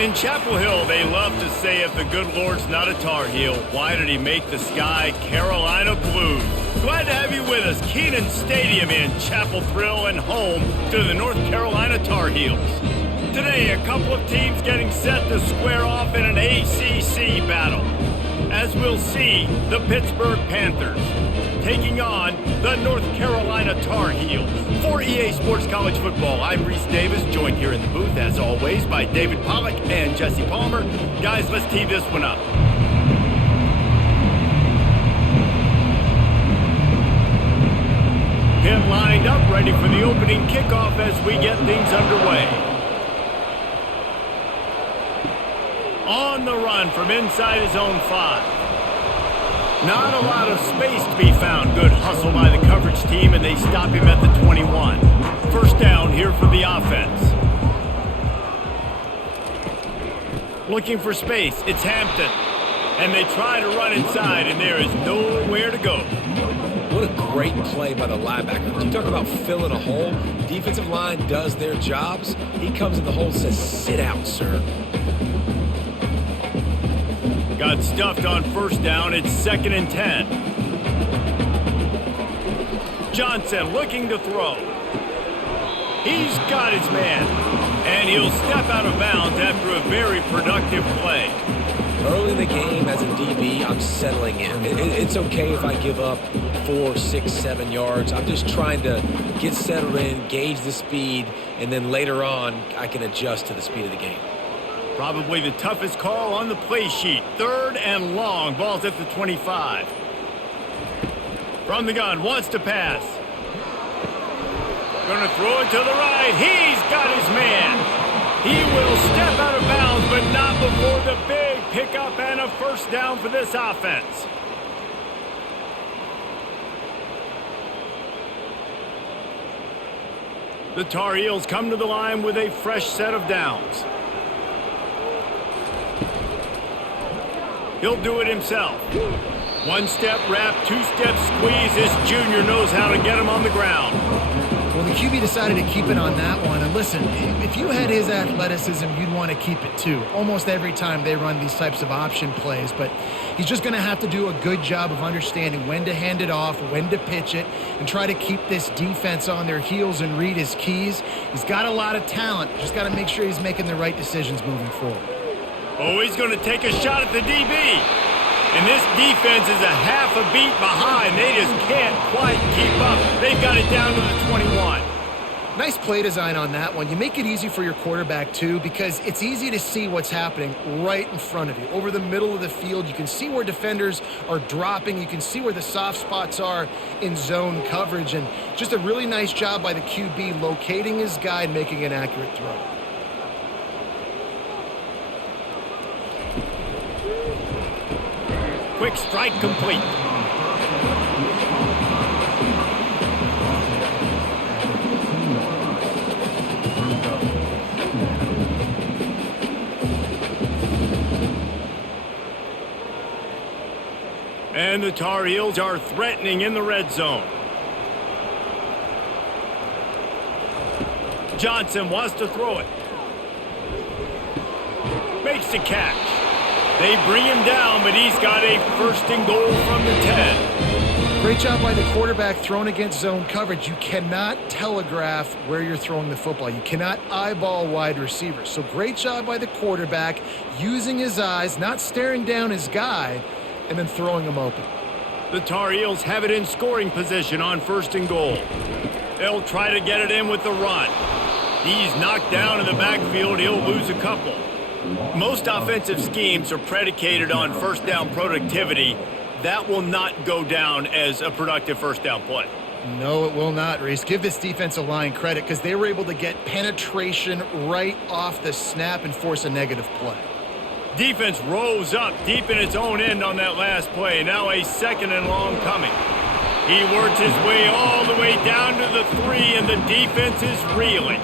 In Chapel Hill, they love to say if the good Lord's not a Tar Heel, why did he make the sky Carolina blue? Glad to have you with us. Kenan Stadium in Chapel Thrill and home to the North Carolina Tar Heels. Today, a couple of teams getting set to square off in an ACC battle. As we'll see, the Pittsburgh Panthers taking on the North Carolina Tar Heels. For EA Sports College Football, I'm Reese Davis, joined here in the booth, as always, by David Pollack and Jesse Palmer. Guys, let's tee this one up. Pitt lined up, ready for the opening kickoff as we get things underway. On the run from inside his own 5. Not a lot of space to be found. Good hustle by the coverage team, and they stop him at the 21. First down here for the offense. Looking for space. It's Hampton. And they try to run inside, and there is nowhere to go. What a great play by the linebacker. You talk about filling a hole. Defensive line does their jobs. He comes in the hole and says, "Sit out, sir." Got stuffed on first down. It's 2nd and 10. Johnson looking to throw. He's got his man. And he'll step out of bounds after a very productive play. Early in the game, as a DB, I'm settling in. It's okay if I give up 4, 6, 7 yards. I'm just trying to get settled in, gauge the speed, and then later on, I can adjust to the speed of the game. Probably the toughest call on the play sheet. 3rd and long. Ball's at the 25. From the gun, wants to pass. Gonna throw it to the right. He's got his man. He will step out of bounds, but not before the big pickup and a first down for this offense. The Tar Heels come to the line with a fresh set of downs. He'll do it himself. 1-step wrap, 2-step squeeze. This junior knows how to get him on the ground. Well, the QB decided to keep it on that one. And listen, if you had his athleticism, you'd want to keep it too. Almost every time they run these types of option plays. But he's just going to have to do a good job of understanding when to hand it off, when to pitch it, and try to keep this defense on their heels and read his keys. He's got a lot of talent. Just got to make sure he's making the right decisions moving forward. Oh, he's going to take a shot at the DB. And this defense is a half a beat behind. They just can't quite keep up. They've got it down to the 21. Nice play design on that one. You make it easy for your quarterback, too, because it's easy to see what's happening right in front of you. Over the middle of the field, you can see where defenders are dropping. You can see where the soft spots are in zone coverage. And just a really nice job by the QB locating his guy and making an accurate throw. Quick strike complete. And the Tar Heels are threatening in the red zone. Johnson wants to throw it. Makes the catch. They bring him down, but he's got a 1st and goal from the 10. Great job by the quarterback thrown against zone coverage. You cannot telegraph where you're throwing the football. You cannot eyeball wide receivers. So great job by the quarterback using his eyes, not staring down his guy, and then throwing him open. The Tar Heels have it in scoring position on 1st and goal. They'll try to get it in with the run. He's knocked down in the backfield. He'll lose a couple. Most offensive schemes are predicated on first down productivity. That will not go down as a productive first down play. No, it will not, Reese. Give this defensive line credit because they were able to get penetration right off the snap and force a negative play. Defense rose up deep in its own end on that last play. Now a 2nd and long coming. He works his way all the way down to the 3, and the defense is reeling.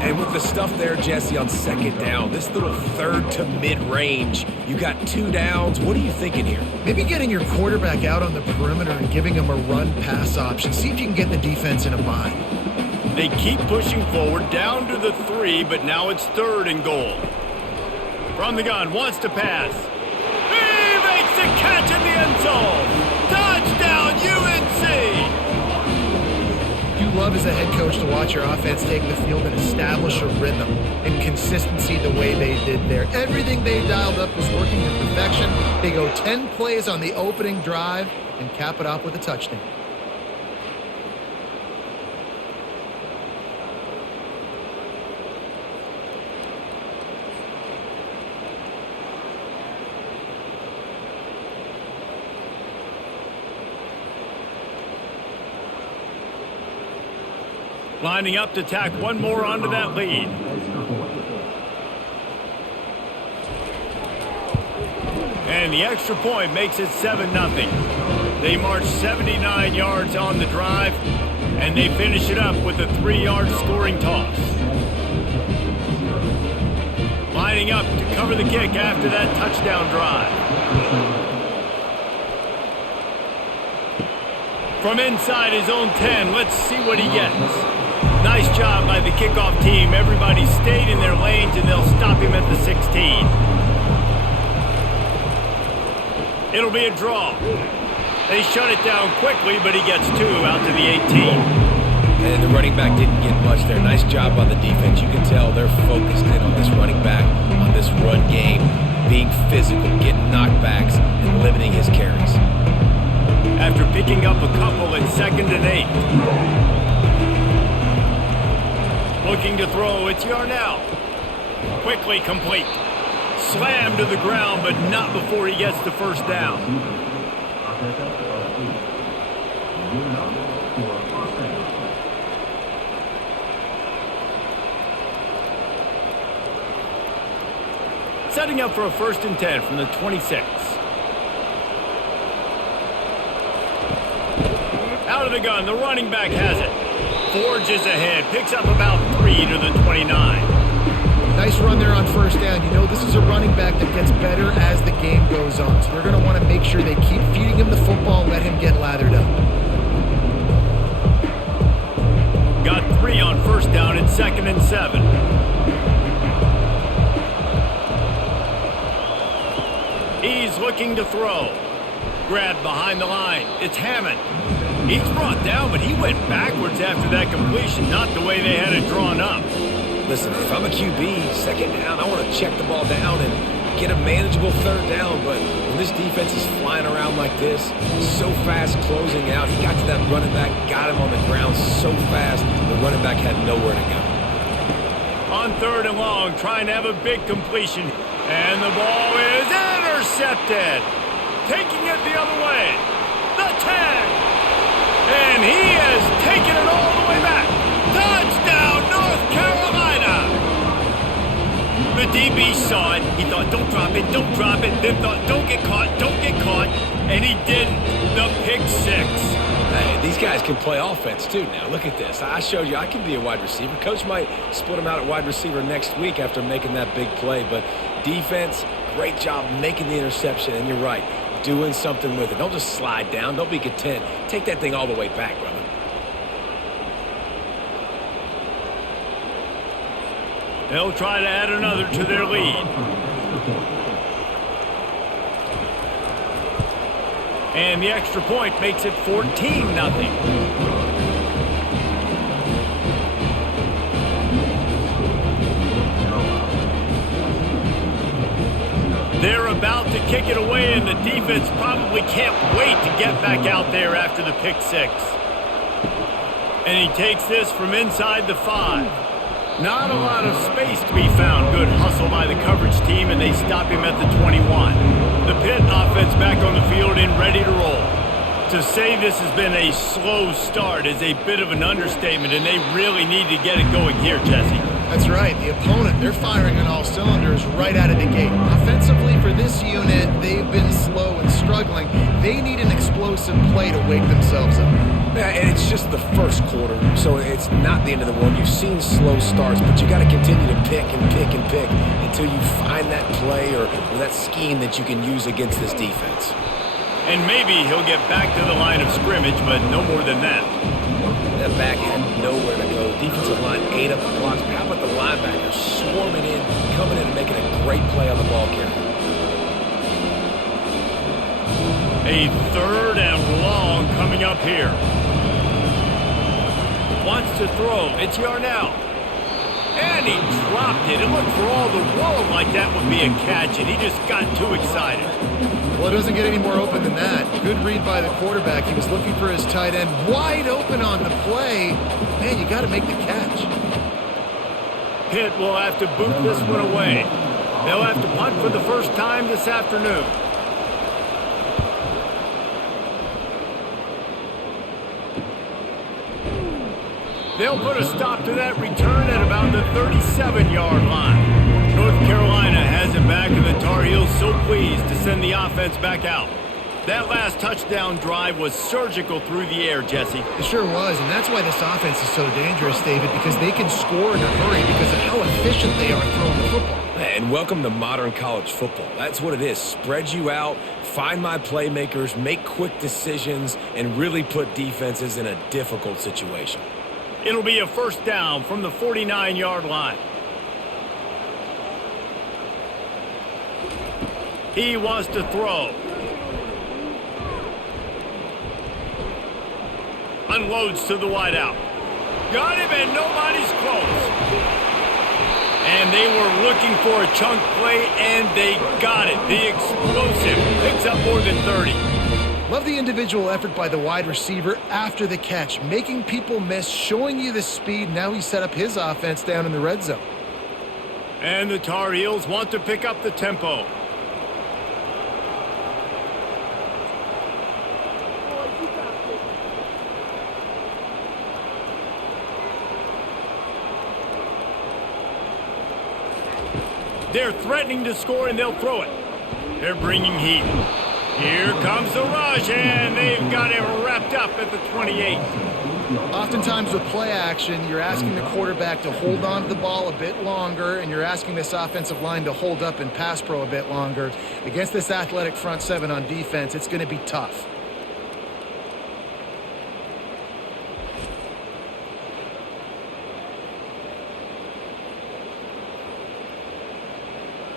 And with the stuff there, Jesse, on 2nd down, this little 3rd to mid-range, you got 2 downs. What are you thinking here? Maybe getting your quarterback out on the perimeter and giving him a run-pass option. See if you can get the defense in a bind. They keep pushing forward down to the 3, but now it's 3rd and goal. From the gun, wants to pass. He makes the catch in the end zone. Touchdown, UNC! You love as a head coach to watch your offense take the field and establish a rhythm and consistency the way they did there. Everything they dialed up was working to perfection. They go 10 plays on the opening drive and cap it off with a touchdown. Lining up to tack one more onto that lead. And the extra point makes it 7-0. They march 79 yards on the drive, and they finish it up with a 3-yard scoring toss. Lining up to cover the kick after that touchdown drive. From inside his own 10, let's see what he gets. Nice job by the kickoff team. Everybody stayed in their lanes, and they'll stop him at the 16. It'll be a draw. They shut it down quickly, but he gets 2 out to the 18. And the running back didn't get much there. Nice job by the defense. You can tell they're focused in on this running back, on this run game, being physical, getting knockbacks, and limiting his carries. After picking up a couple at 2nd and 8. Looking to throw, it's Yarnell. Quickly complete. Slammed to the ground, but not before he gets the first down. Setting up for a 1st and 10 from the 26. Out of the gun, the running back has it. Forges ahead, picks up about 3 to the 29. Nice run there on 1st down. You know, this is a running back that gets better as the game goes on. So they're going to want to make sure they keep feeding him the football and let him get lathered up. Got 3 on 1st down and 2nd and 7. He's looking to throw. Grabbed behind the line. It's Hammond. He's brought down, but he went backwards after that completion, not the way they had it drawn up. Listen, if I'm a QB, 2nd down, I want to check the ball down and get a manageable 3rd down. But when this defense is flying around like this, so fast closing out, he got to that running back, got him on the ground so fast, the running back had nowhere to go. On 3rd and long, trying to have a big completion. And the ball is intercepted. Taking it the other way. The 10. And he has taken it all the way back. Touchdown, North Carolina. The DB saw it. He thought, don't drop it, don't drop it. Then thought, don't get caught, don't get caught. And he didn't. The pick 6. Hey, these guys can play offense, too, now. Look at this. I showed you I can be a wide receiver. Coach might split him out at wide receiver next week after making that big play. But defense, great job making the interception. And you're right, doing something with it. Don't just slide down. Don't be content. Take that thing all the way back, brother. They'll try to add another to their lead. And the extra point makes it 14-0. They're about to kick it away, and the defense probably can't wait to get back out there after the pick 6. And he takes this from inside the 5. Not a lot of space to be found. Good hustle by the coverage team, and they stop him at the 21. The Pitt offense back on the field and ready to roll. To say this has been a slow start is a bit of an understatement, and they really need to get it going here, Jesse. That's right. The opponent, they're firing on all cylinders right out of the gate. Offensively for this unit, they've been slow and struggling. They need an explosive play to wake themselves up. Yeah, and it's just the first quarter, so it's not the end of the world. You've seen slow starts, but you got to continue to pick and pick and pick until you find that play or that scheme that you can use against this defense. And maybe he'll get back to the line of scrimmage, but no more than that. That back had nowhere to go. Defensive line ate up the blocks. How about the linebackers swarming in, coming in and making a great play on the ball carrier? A 3rd and long coming up here. Wants to throw. It's Yarnell. And he dropped it. It looked for all the world like that would be a catch, and he just got too excited. Well, it doesn't get any more open than that. Good read by the quarterback. He was looking for his tight end wide open on the play. Man, you got to make the catch. Pitt will have to boot this one away. They'll have to punt for the first time this afternoon. They'll put a stop to that return at about the 37-yard line. North Carolina has it back, and the Tar Heels so pleased to send the offense back out. That last touchdown drive was surgical through the air, Jesse. It sure was, and that's why this offense is so dangerous, David, because they can score in a hurry because of how efficient they are throwing the football. And welcome to modern college football. That's what it is. Spread you out, find my playmakers, make quick decisions, and really put defenses in a difficult situation. It'll be a first down from the 49-yard line. He wants to throw. Unloads to the wideout. Got him, and nobody's close. And they were looking for a chunk play, and they got it. The explosive picks up more than 30. Love the individual effort by the wide receiver after the catch, making people miss, showing you the speed. Now he set up his offense down in the red zone. And the Tar Heels want to pick up the tempo. They're threatening to score, and they'll throw it. They're bringing heat. Here comes the rush, and they've got him wrapped up at the 28. Oftentimes with play action, you're asking the quarterback to hold on to the ball a bit longer, and you're asking this offensive line to hold up in pass pro a bit longer. Against this athletic front seven on defense, it's going to be tough.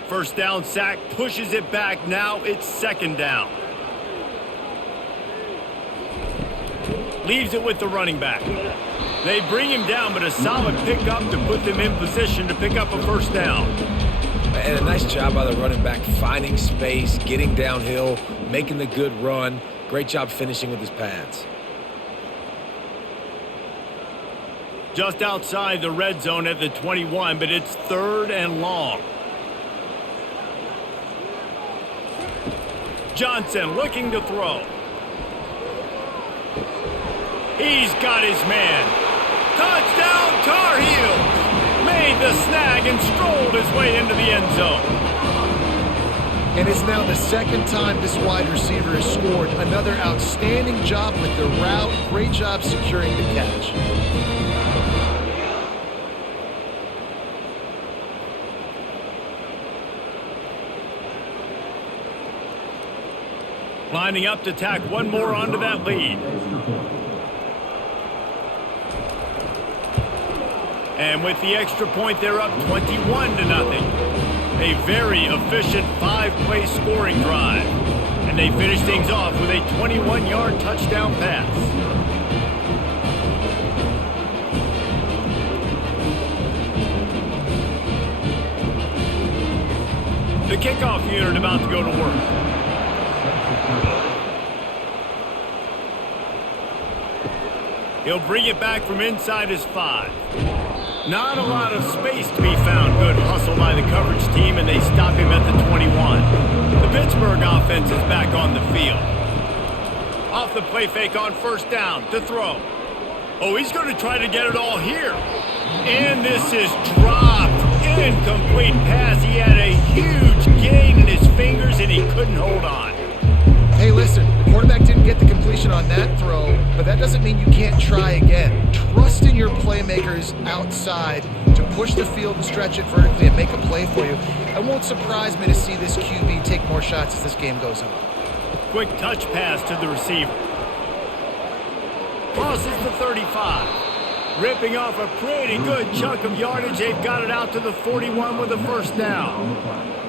First down sack, pushes it back. Now it's second down. Leaves it with the running back. They bring him down, but a solid pickup to put them in position to pick up a first down. And a nice job by the running back, finding space, getting downhill, making the good run. Great job finishing with his pads. Just outside the red zone at the 21, but it's 3rd and long. Johnson looking to throw. He's got his man. Touchdown, Tar Heels! Made the snag and strolled his way into the end zone. And it's now the second time this wide receiver has scored. Another outstanding job with the route. Great job securing the catch. Lining up to tack one more onto that lead. And with the extra point, they're up 21-0. A very efficient 5-play scoring drive. And they finish things off with a 21-yard touchdown pass. The kickoff unit about to go to work. He'll bring it back from inside his 5. Not a lot of space to be found. Good hustle by the coverage team, and they stop him at the 21. The Pittsburgh offense is back on the field. Off the play fake on first down to throw. Oh, he's going to try to get it all here. And this is dropped. Incomplete pass. He had a huge gain in his fingers, and he couldn't hold on. Hey, listen, the quarterback didn't get the completion on that throw, but that doesn't mean you can't try again. Trust in your playmakers outside to push the field and stretch it vertically and make a play for you. It won't surprise me to see this QB take more shots as this game goes on. Quick touch pass to the receiver. crosses the 35. Ripping off a pretty good chunk of yardage. They've got it out to the 41 with a first down.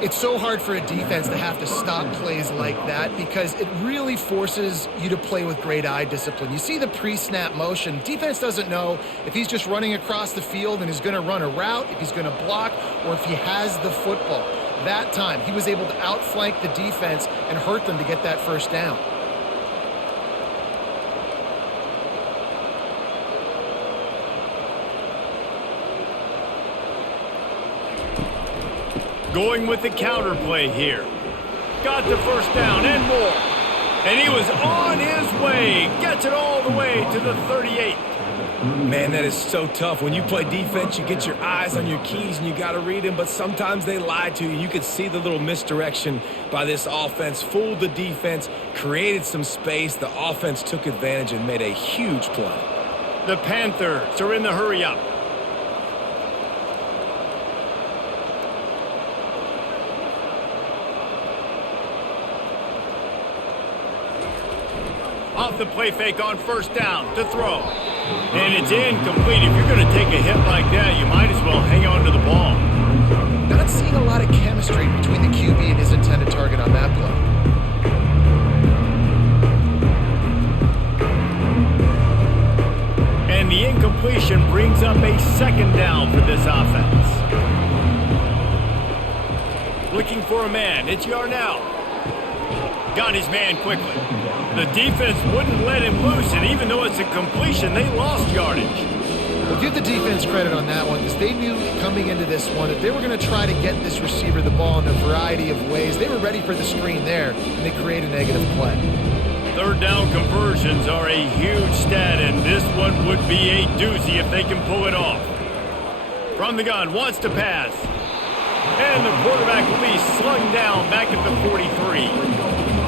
It's so hard for a defense to have to stop plays like that because it really forces you to play with great eye discipline. You see the pre-snap motion. Defense doesn't know if he's just running across the field and is going to run a route, if he's going to block, or if he has the football. That time, he was able to outflank the defense and hurt them to get that first down. Going with the counter play here. Got the first down and more. And he was on his way. Gets it all the way to the 38. Man, that is so tough. When you play defense, you get your eyes on your keys and you got to read them, but sometimes they lie to you. You could see the little misdirection by this offense, fooled the defense, created some space. The offense took advantage and made a huge play. The Panthers are in the hurry up. Off the play fake on first down to throw. And it's incomplete. If you're going to take a hit like that, you might as well hang on to the ball. Not seeing a lot of chemistry between the QB and his intended target on that play. And the incompletion brings up a second down for this offense. Looking for a man. It's Yarnell. Got his man quickly. The defense wouldn't let him loose, and even though it's a completion, they lost yardage. Well, give the defense credit on that one because they knew coming into this one that they were going to try to get this receiver the ball in a variety of ways. They were ready for the screen there, and they create a negative play. Third down conversions are a huge stat, and this one would be a doozy if they can pull it off. From the gun, wants to pass. And the quarterback will be slung down back at the 43.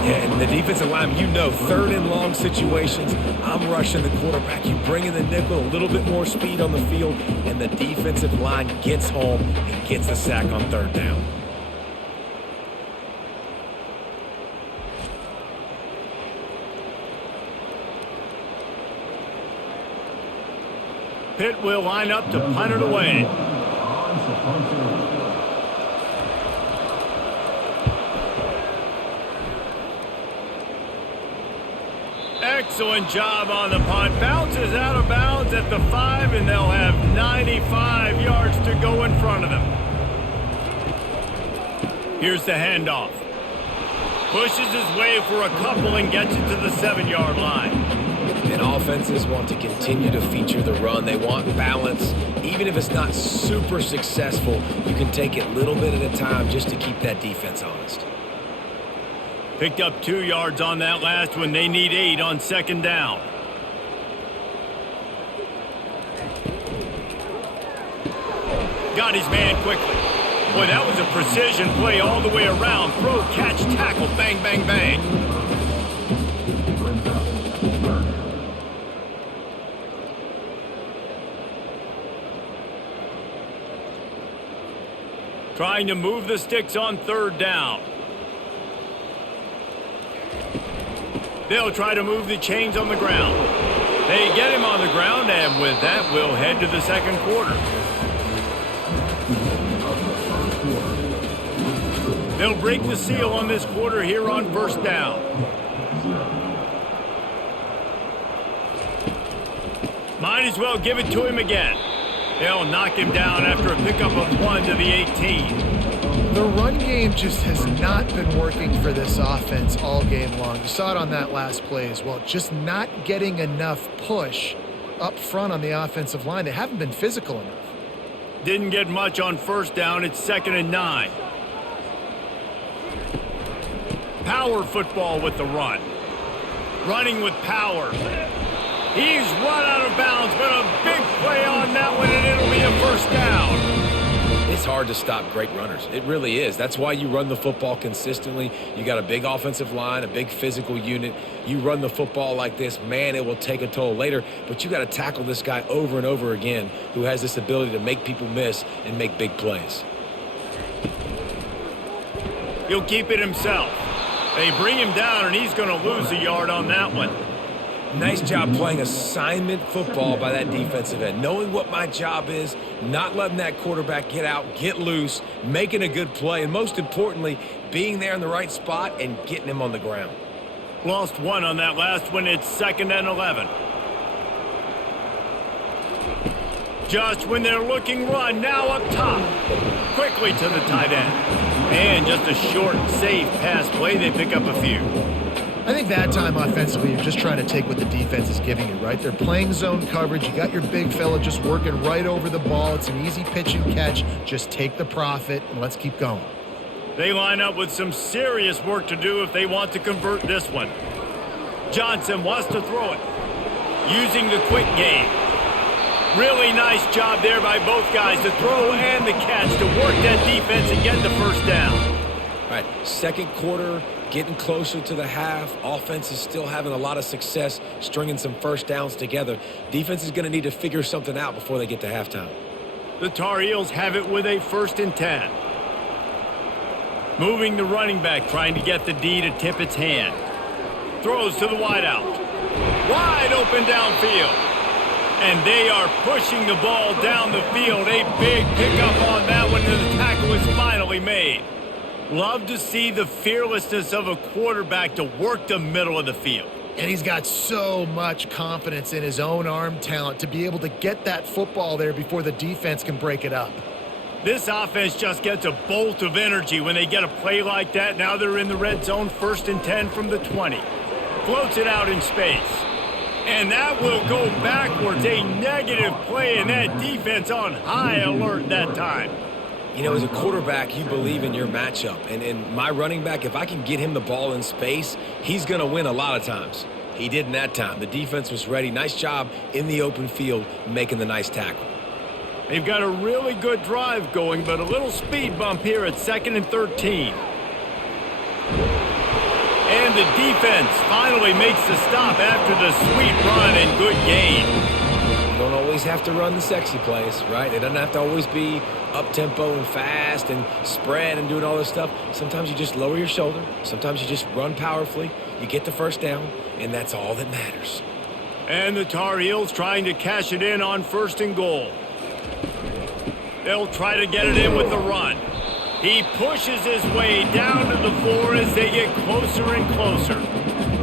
Yeah, and the defensive line, you know, third and long situations, I'm rushing the quarterback. You bring in the nickel, a little bit more speed on the field, and the defensive line gets home and gets the sack on third down. Pitt will line up to punt it away. Excellent job on the punt. Bounces out of bounds at the 5, and they'll have 95 yards to go in front of them. Here's the handoff. Pushes his way for a couple and gets it to the 7-yard line. And offenses want to continue to feature the run. They want balance. Even if it's not super successful, you can take it a little bit at a time just to keep that defense honest. Picked up 2 yards on that last one. They need 8 on second down. Got his man quickly. Boy, that was a precision play all the way around. Throw, catch, tackle, bang, bang, bang. Trying to move the sticks on third down. They'll try to move the chains on the ground. They get him on the ground, and with that, we'll head to the second quarter. They'll break the seal on this quarter here on first down. Might as well give it to him again. They'll knock him down after a pickup of 1 to the 18. The run game just has not been working for this offense all game long. You saw it on that last play as well. Just not getting enough push up front on the offensive line. They haven't been physical enough. Didn't get much on first down. It's 2nd and 9. Power football with the run. Running with power. He's run out of bounds, but a big play on that one, and it'll be a first down. It's hard to stop great runners. It really is. That's why you run the football consistently. You got a big offensive line, a big physical unit. You run the football like this, man, it will take a toll later. But you got to tackle this guy over and over again who has this ability to make people miss and make big plays. He'll keep it himself. They bring him down, and he's going to lose a yard on that one. Nice job playing assignment football by that defensive end. Knowing what my job is, not letting that quarterback get out, get loose, making a good play, and most importantly, being there in the right spot and getting him on the ground. Lost one on that last one. It's 2nd and 11. Just when they're looking run, now up top. Quickly to the tight end. And just a short, safe pass play. They pick up a few. I think that time offensively, you're just trying to take what the defense is giving you, right? They're playing zone coverage. You got your big fella just working right over the ball. It's an easy pitch and catch. Just take the profit and let's keep going. They line up with some serious work to do if they want to convert this one. Johnson wants to throw it. Using the quick game. Really nice job there by both guys, the throw and the catch to work that defense and get the first down. All right, second quarter, getting closer to the half. Offense is still having a lot of success stringing some first downs together. Defense is going to need to figure something out before they get to halftime. The Tar Heels have it with a 1st and 10. Moving the running back, trying to get the D to tip its hand. Throws to the wideout. Wide open downfield. And they are pushing the ball down the field. A big pickup on that one, and the tackle is finally made. Love to see the fearlessness of a quarterback to work the middle of the field. And he's got so much confidence in his own arm talent to be able to get that football there before the defense can break it up. This offense just gets a bolt of energy when they get a play like that. Now they're in the red zone, 1st and 10 from the 20. Floats it out in space. And that will go backwards. A negative play, and that defense on high alert that time. You know, as a quarterback, you believe in your matchup. And my running back, if I can get him the ball in space, he's going to win a lot of times. He didn't that time. The defense was ready. Nice job in the open field making the nice tackle. They've got a really good drive going, but a little speed bump here at 2nd and 13. And the defense finally makes the stop after the sweet run and good gain. You don't always have to run the sexy plays, right? It doesn't have to always be up-tempo and fast and spread and doing all this stuff. Sometimes you just lower your shoulder. Sometimes you just run powerfully. You get the first down, and that's all that matters. And the Tar Heels trying to cash it in on 1st and goal. They'll try to get it in with the run. He pushes his way down to the floor as they get closer and closer.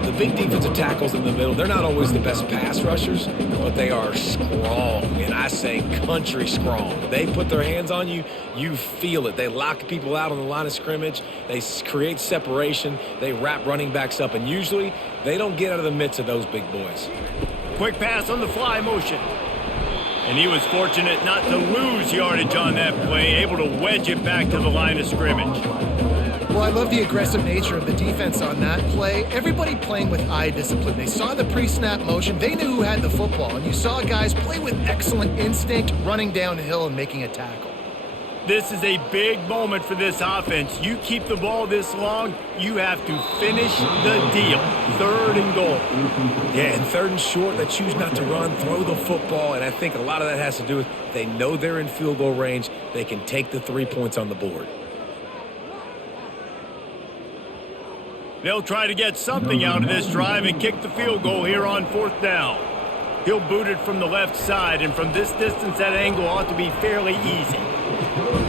The big defensive tackles in the middle, they're not always the best pass rushers, but they are strong, and I say country strong. They put their hands on you, you feel it. They lock people out on the line of scrimmage. They create separation. They wrap running backs up, and usually they don't get out of the midst of those big boys. Quick pass on the fly motion. And he was fortunate not to lose yardage on that play, able to wedge it back to the line of scrimmage. Well, I love the aggressive nature of the defense on that play. Everybody playing with eye discipline. They saw the pre-snap motion. They knew who had the football. And you saw guys play with excellent instinct, running downhill and making a tackle. This is a big moment for this offense. You keep the ball this long, you have to finish the deal. 3rd and goal. Yeah, and 3rd and short, they choose not to run, throw the football, and I think a lot of that has to do with they know they're in field goal range. They can take the 3 points on the board. They'll try to get something out of this drive and kick the field goal here on 4th down. He'll boot it from the left side, and from this distance, that angle ought to be fairly easy.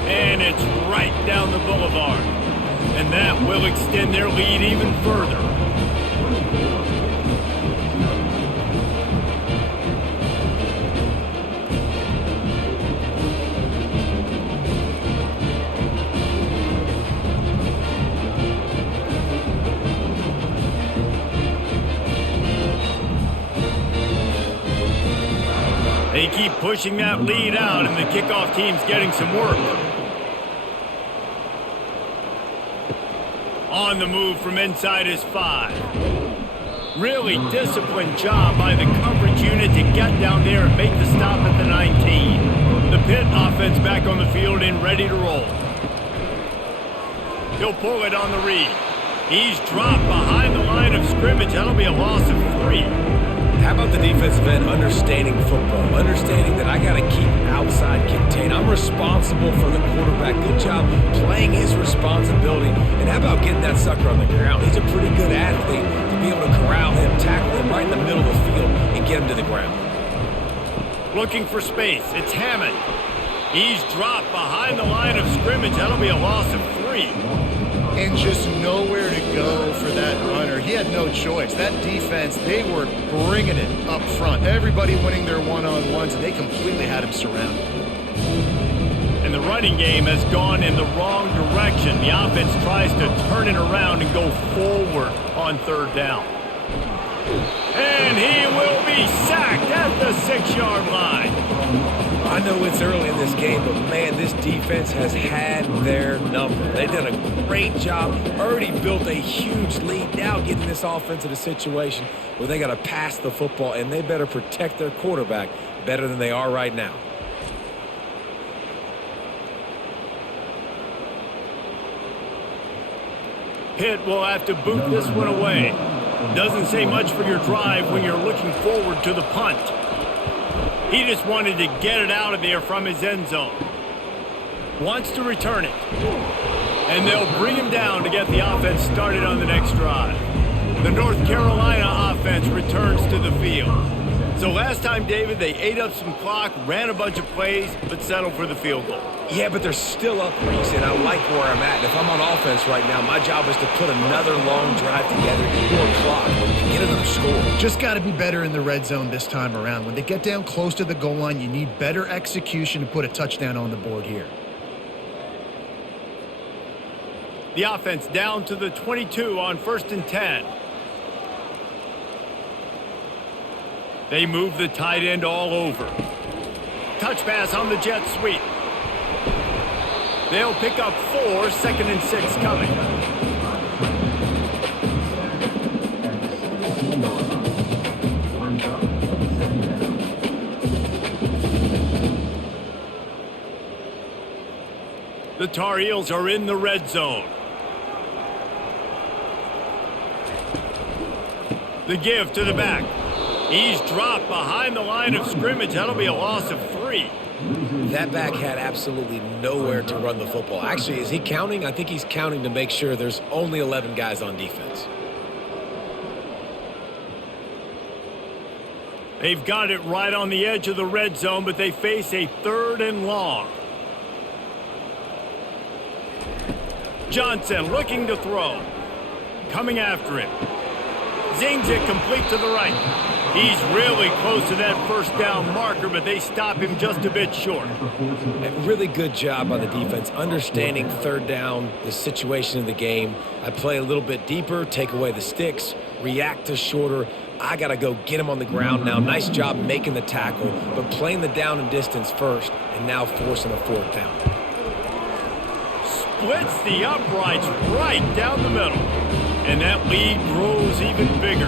And it's right down the boulevard. And that will extend their lead even further. They keep pushing that lead out, and the kickoff team's getting some work. On the move from inside his 5. Really disciplined job by the coverage unit to get down there and make the stop at the 19. The Pitt offense back on the field and ready to roll. He'll pull it on the read. He's dropped behind the line of scrimmage. That'll be a loss of 3. How about the defensive end understanding football, understanding that I got to keep outside contained. I'm responsible for the quarterback. Good job playing his responsibility And how about getting that sucker on the ground? He's a pretty good athlete to be able to corral him, tackle him right in the middle of the field, and get him to the ground. Looking for space. It's Hammond. He's dropped behind the line of scrimmage. That'll be a loss of 3. And just nowhere to go for that runner. He had no choice. That defense, they were bringing it up front. Everybody winning their one-on-ones, and they completely had him surrounded. And the running game has gone in the wrong direction. The offense tries to turn it around and go forward on 3rd down. And he will be sacked at the 6-yard line. I know it's early in this game, but man, this defense has had their number. They've done a great job, already built a huge lead, now getting this offense in a situation where they got to pass the football, and they better protect their quarterback better than they are right now. Pitt will have to boot this one away. Doesn't say much for your drive when you're looking forward to the punt. He just wanted to get it out of there from his end zone. Wants to return it. And they'll bring him down to get the offense started on the next drive. The North Carolina offense returns to the field. So last time, David, they ate up some clock, ran a bunch of plays, but settled for the field goal. Yeah, but they're still up, Reese, and I like where I'm at. And if I'm on offense right now, my job is to put another long drive together, get more clock, and get another score. Just got to be better in the red zone this time around. When they get down close to the goal line, you need better execution to put a touchdown on the board here. The offense down to the 22 on 1st and 10. They move the tight end all over. Touch pass on the jet sweep. They'll pick up 4, 2nd and 6 coming. The Tar Heels are in the red zone. The give to the back. He's dropped behind the line of scrimmage. That'll be a loss of 3. That back had absolutely nowhere to run the football. Actually, is he counting? I think he's counting to make sure there's only 11 guys on defense. They've got it right on the edge of the red zone, but they face a 3rd and long. Johnson looking to throw. Coming after him. Zings it complete to the right. He's really close to that 1st down marker, but they stop him just a bit short. A really good job by the defense, understanding 3rd down, the situation of the game. I play a little bit deeper, take away the sticks, react to shorter. I got to go get him on the ground now. Nice job making the tackle, but playing the down and distance first, and now forcing a 4th down. Splits the uprights right down the middle, and that lead grows even bigger.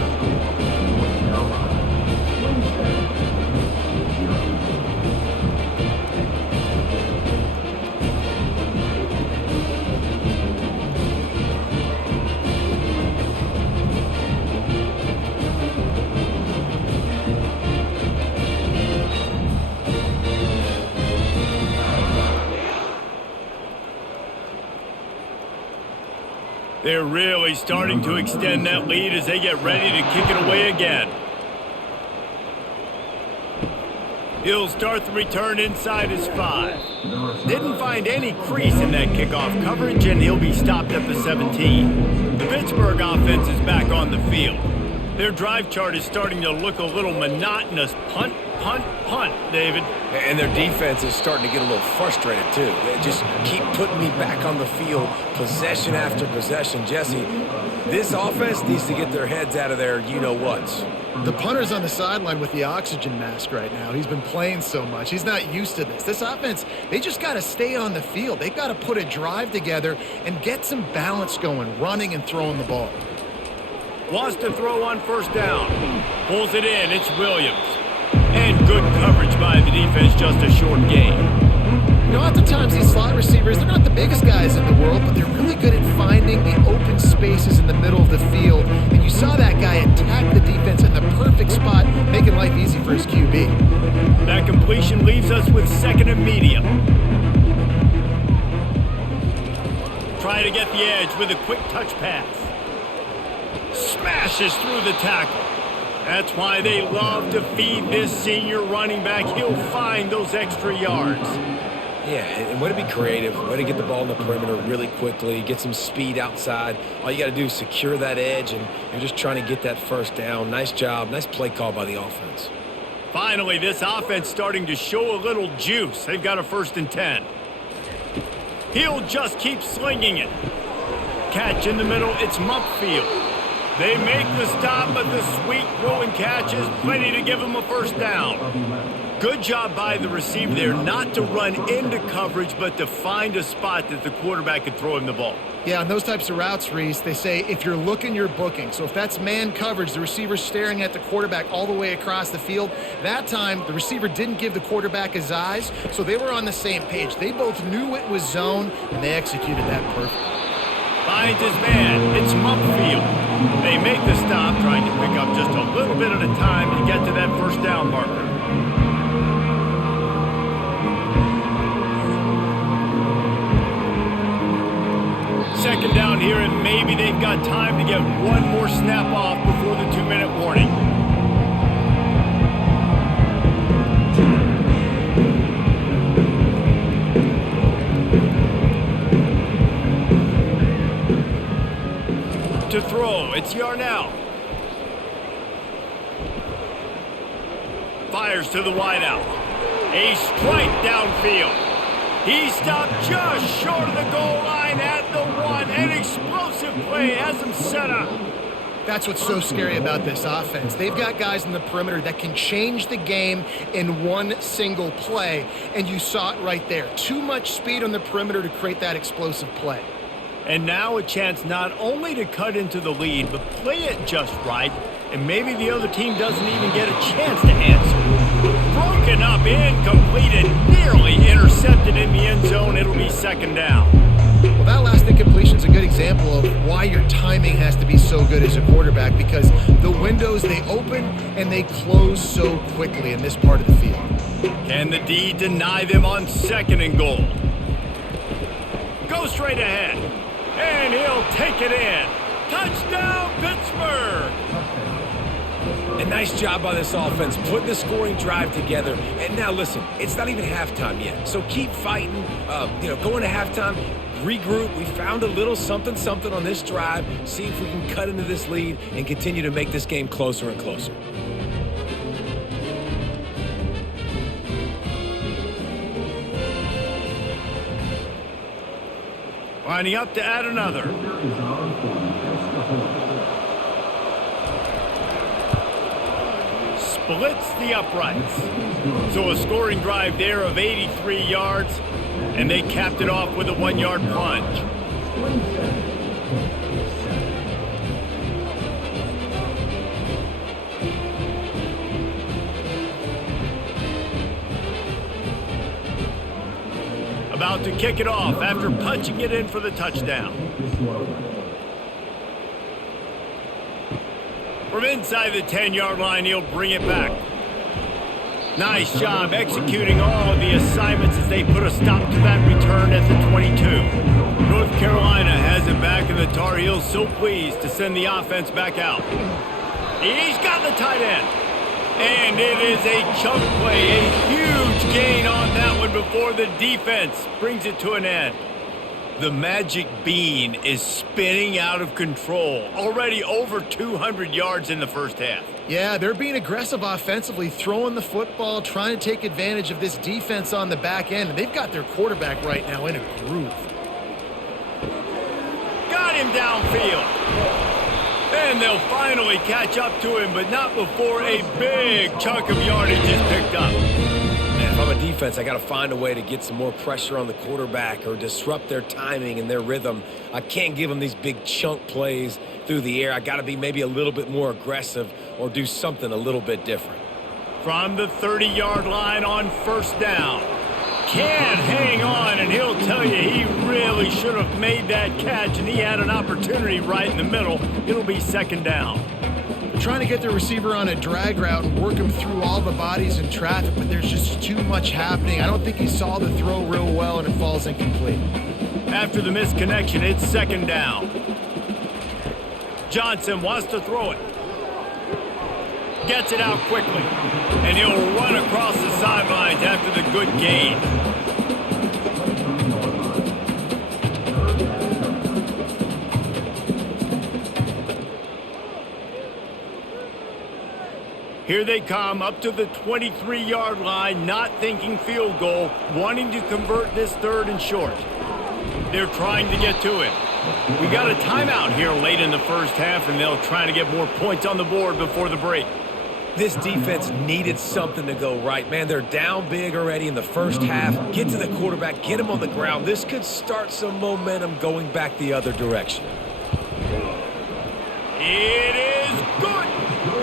They're really starting to extend that lead as they get ready to kick it away again. He'll start the return inside his 5. Didn't find any crease in that kickoff coverage, and he'll be stopped at the 17. The Pittsburgh offense is back on the field. Their drive chart is starting to look a little monotonous. Punt, punt, punt, David. And their defense is starting to get a little frustrated, too. They just keep putting me back on the field, possession after possession. Jesse, this offense needs to get their heads out of their you-know-whats. The punter's on the sideline with the oxygen mask right now. He's been playing so much. He's not used to this. This offense, they just got to stay on the field. They've got to put a drive together and get some balance going, running and throwing the ball. Wants to throw on 1st down. Pulls it in. It's Williams. And good coverage by the defense, just a short gain. You know, oftentimes these slot receivers, they're not the biggest guys in the world, but they're really good at finding the open spaces in the middle of the field. And you saw that guy attack the defense in the perfect spot, making life easy for his QB. That completion leaves us with 2nd and medium. trying to get the edge with a quick touch pass. Smashes through the tackle. That's why they love to feed this senior running back. He'll find those extra yards. Yeah, and way to be creative, way to get the ball in the perimeter really quickly, get some speed outside. All you got to do is secure that edge, and you're just trying to get that first down. Nice job, nice play call by the offense. Finally, this offense starting to show a little juice. They've got a 1st and 10. He'll just keep slinging it. Catch in the middle, it's Mumpfield. They make the stop, but the sweet throw and catch is plenty to give him a 1st down. Good job by the receiver there not to run into coverage, but to find a spot that the quarterback could throw him the ball. Yeah, on those types of routes, Reese, they say if you're looking, you're booking. So if that's man coverage, the receiver's staring at the quarterback all the way across the field. That time, the receiver didn't give the quarterback his eyes, so they were on the same page. They both knew it was zone, and they executed that perfectly. Finds his man. It's Mumpfield. They make the stop, trying to pick up just a little bit at a time to get to that 1st down marker. Second down here, and maybe they've got time to get one more snap off before the 2-minute warning. To throw, it's Yarnell. Fires to the wideout. A strike downfield. He stopped just short of the goal line at the 1. An explosive play has him set up. That's what's so scary about this offense. They've got guys in the perimeter that can change the game in one single play, and you saw it right there. Too much speed on the perimeter to create that explosive play. And now a chance not only to cut into the lead, but play it just right, and maybe the other team doesn't even get a chance to answer. Broken up, incomplete, and nearly intercepted in the end zone. It'll be 2nd down. Well, that last incompletion is a good example of why your timing has to be so good as a quarterback, because the windows, they open and they close so quickly in this part of the field. Can the D deny them on 2nd and goal? Go straight ahead, and he'll take it in. Touchdown, Pittsburgh! A nice job by this offense, putting the scoring drive together. And now listen, it's not even halftime yet. So keep fighting, going to halftime, regroup. We found a little something on this drive. See if we can cut into this lead and continue to make this game closer and closer. Lining up to add another. Splits the uprights. So a scoring drive there of 83 yards, and they capped it off with a 1-yard plunge. About to kick it off after punching it in for the touchdown. From inside the 10-yard line, he'll bring it back. Nice job executing all of the assignments as they put a stop to that return at the 22. North Carolina has it back, and the Tar Heels so pleased to send the offense back out. He's got the tight end. And it is a chunk play, a huge gain on that one before the defense brings it to an end. The magic bean is spinning out of control. Already over 200 yards in the first half. Yeah, they're being aggressive offensively, throwing the football, trying to take advantage of this defense on the back end. And they've got their quarterback right now in a groove. Got him downfield. And they'll finally catch up to him, but not before a big chunk of yardage is picked up. Man, if I'm a defense, I got to find a way to get some more pressure on the quarterback or disrupt their timing and their rhythm. I can't give them these big chunk plays through the air. I got to be maybe a little bit more aggressive or do something a little bit different. From the 30-yard line on 1st down. Can't hang on, and he'll tell you he really should have made that catch, and he had an opportunity right in the middle. It'll be 2nd down. They're trying to get the receiver on a drag route and work him through all the bodies in traffic, but there's just too much happening. I don't think he saw the throw real well, and it falls incomplete. After the missed connection, it's second down. Johnson wants to throw it. Gets it out quickly. And he'll run across the sidelines after the good gain. Here they come up to the 23-yard line, not thinking field goal, wanting to convert this third and short. They're trying to get to it. We got a timeout here late in the first half, and they'll try to get more points on the board before the break. This defense needed something to go right. Man, they're down big already in the first half. Get to the quarterback, get him on the ground. This could start some momentum going back the other direction. It is good.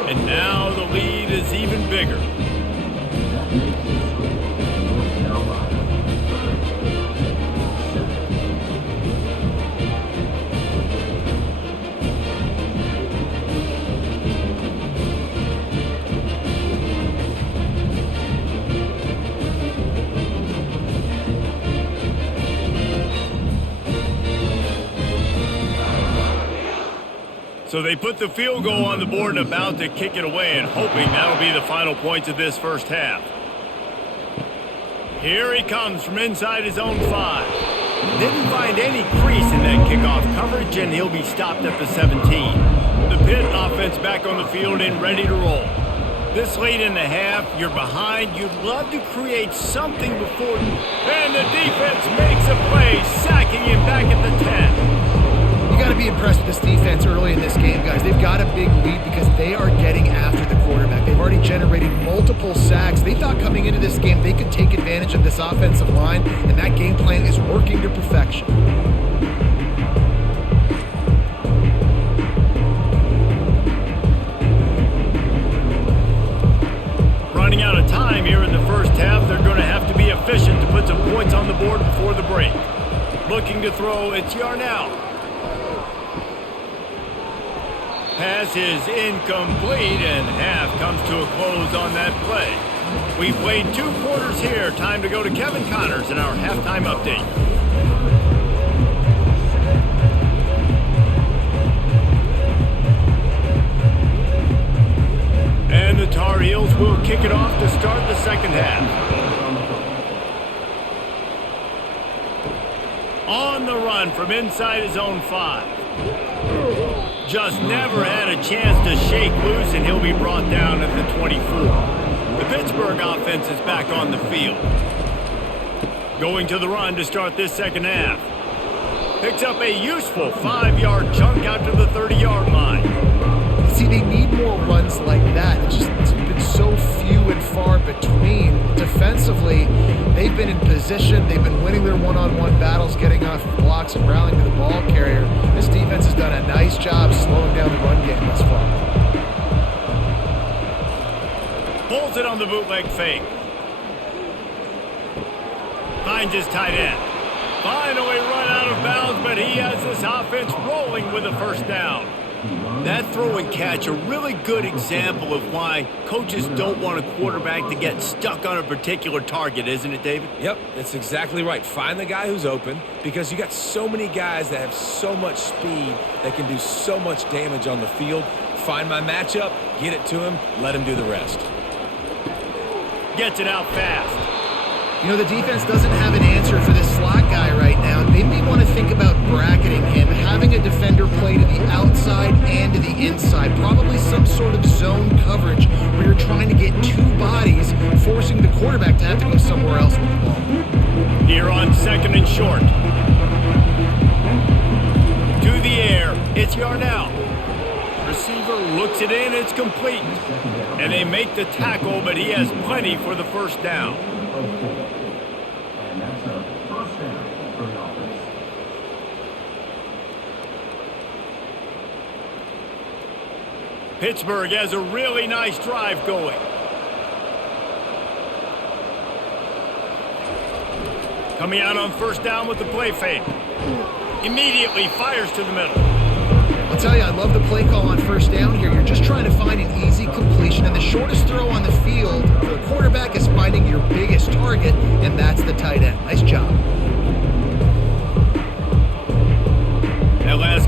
And now the lead is even bigger. So they put the field goal on the board and about to kick it away and hoping that'll be the final points of this first half. Here he comes from inside his own 5. Didn't find any crease in that kickoff coverage, and he'll be stopped at the 17. The Pitt offense back on the field and ready to roll. This late in the half, you're behind. You'd love to create something before. And the defense makes a play, sacking him back at the 10. You got to be impressed with this defense early in this game, guys. They've got a big lead because they are getting after the quarterback. They've already generated multiple sacks. They thought coming into this game they could take advantage of this offensive line, and that game plan is working to perfection. Running out of time here in the first half, they're going to have to be efficient to put some points on the board before the break. Looking to throw, it's Yarnell. Pass is incomplete, and half comes to a close on that play. We've played 2 quarters here. Time to go to Kevin Connors in our halftime update. And the Tar Heels will kick it off to start the second half. On the run from inside his own 5. Just never had a chance to shake loose, and he'll be brought down at the 24. The Pittsburgh offense is back on the field. Going to the run to start this second half. Picks up a useful 5-yard chunk out to the 30-yard line. See, they need more runs like that. It's been so few and far between. Defensively, they've been in position. They've been winning their one-on-one battles, getting off blocks and rallying to the ball carrier. This defense has done a nice job slowing down the run game thus far. Pulls it on the bootleg fake. Finds his tight end. Finally run out of bounds, but he has this offense rolling with a first down. That throw and catch, a really good example of why coaches don't want a quarterback to get stuck on a particular target, isn't it, David? Yep, that's exactly right. Find the guy who's open, because you got so many guys that have so much speed that can do so much damage on the field. Find my matchup, get it to him, let him do the rest. Gets it out fast. You know, the defense doesn't have an answer for this slot guy right now. They may want to think about bracketing him, having a defender play to the outside and to the inside. Probably some sort of zone coverage where you're trying to get 2 bodies, forcing the quarterback to have to go somewhere else with the ball. Here on second and short. To the air, it's Yarnell. Receiver looks it in, it's complete. And they make the tackle, but he has plenty for the first down. And that's a first down for the offense. Pittsburgh has a really nice drive going. Coming out on first down with the play fake. Immediately fires to the middle. I'll tell you, I love the play call on first down here. You're just trying to find an easy completion, and the shortest throw on the field for the quarterback is finding your biggest target, and that's the tight end. Nice job.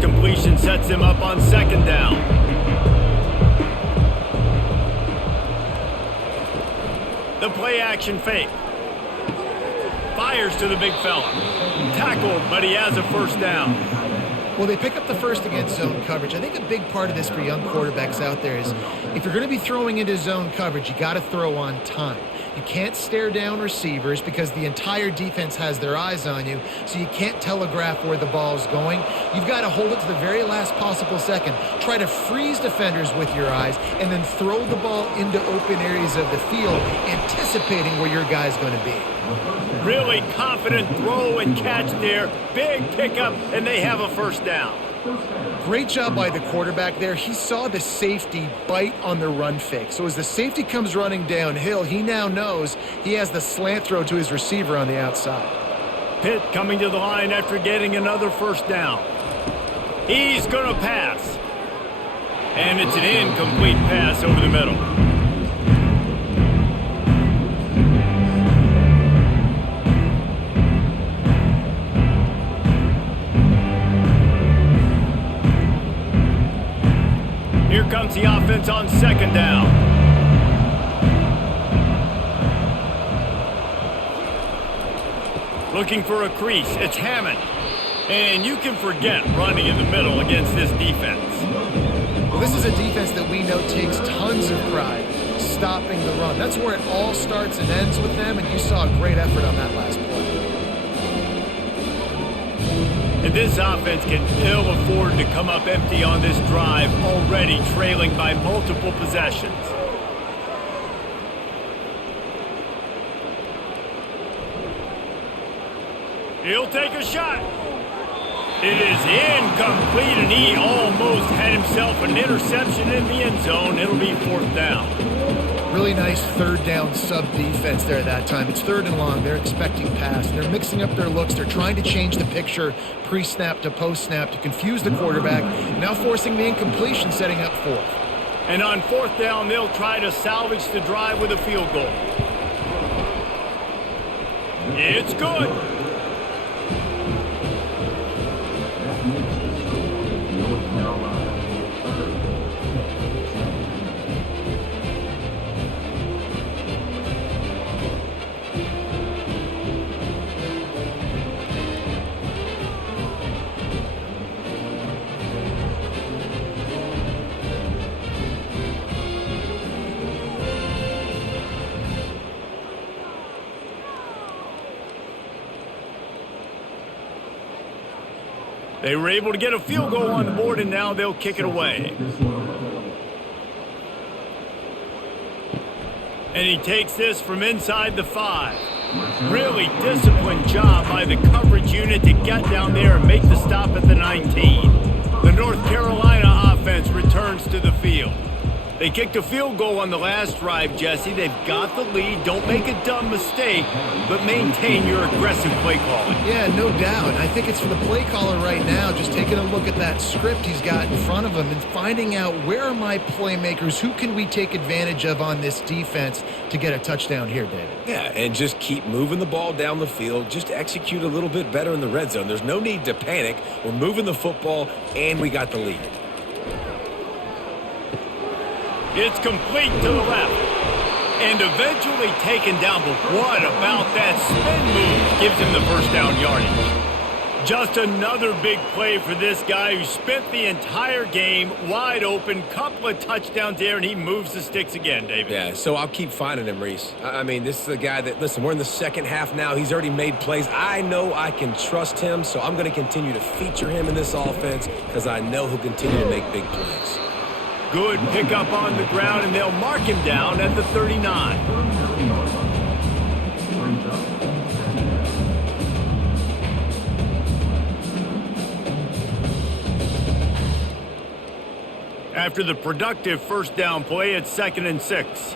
completion sets him up on second down. The play action fake. Fires to the big fella. Tackled, but he has a first down. Well, they pick up the first against zone coverage. I think a big part of this for young quarterbacks out there is if you're going to be throwing into zone coverage, you got to throw on time. You can't stare down receivers because the entire defense has their eyes on you, so you can't telegraph where the ball's going. You've got to hold it to the very last possible second. Try to freeze defenders with your eyes and then throw the ball into open areas of the field, anticipating where your guy's going to be. Really confident throw and catch there. Big pickup, and they have a first down. Great job by the quarterback there. He saw the safety bite on the run fake. So as the safety comes running downhill, he now knows he has the slant throw to his receiver on the outside. Pitt coming to the line after getting another first down. He's going to pass. And it's an incomplete pass over the middle. Here comes the offense on second down. Looking for a crease. It's Hammond. And you can forget running in the middle against this defense. Well, this is a defense that we know takes tons of pride stopping the run. That's where it all starts and ends with them, and you saw a great effort on that last play. And this offense can ill afford to come up empty on this drive, already trailing by multiple possessions. He'll take a shot. It is incomplete, and he almost had himself an interception in the end zone. It'll be fourth down. Really nice third down sub-defense there that time. It's third and long. They're expecting pass. They're mixing up their looks. They're trying to change the picture pre-snap to post-snap to confuse the quarterback, now forcing the incompletion, setting up fourth. And on fourth down, they'll try to salvage the drive with a field goal. It's good. They were able to get a field goal on the board, and now they'll kick it away. And he takes this from inside the 5. Really disciplined job by the coverage unit to get down there and make the stop at the 19. The North Carolina offense returns to the field. They kicked a field goal on the last drive, Jesse. They've got the lead. Don't make a dumb mistake, but maintain your aggressive play calling. Yeah, no doubt. I think it's for the play caller right now, just taking a look at that script he's got in front of him and finding out where are my playmakers, who can we take advantage of on this defense to get a touchdown here, David. Yeah, and just keep moving the ball down the field. Just execute a little bit better in the red zone. There's no need to panic. We're moving the football, and we got the lead. It's complete to the left. And eventually taken down, but what about that spin move? Gives him the first down yardage. Just another big play for this guy who spent the entire game wide open. Couple of touchdowns there, and he moves the sticks again, David. Yeah, so I'll keep finding him, Reese. I mean, this is a guy that, listen, we're in the second half now. He's already made plays. I know I can trust him, so I'm going to continue to feature him in this offense because I know he'll continue to make big plays. Good pickup on the ground, and they'll mark him down at the 39. After the productive first down play, it's 2nd and 6.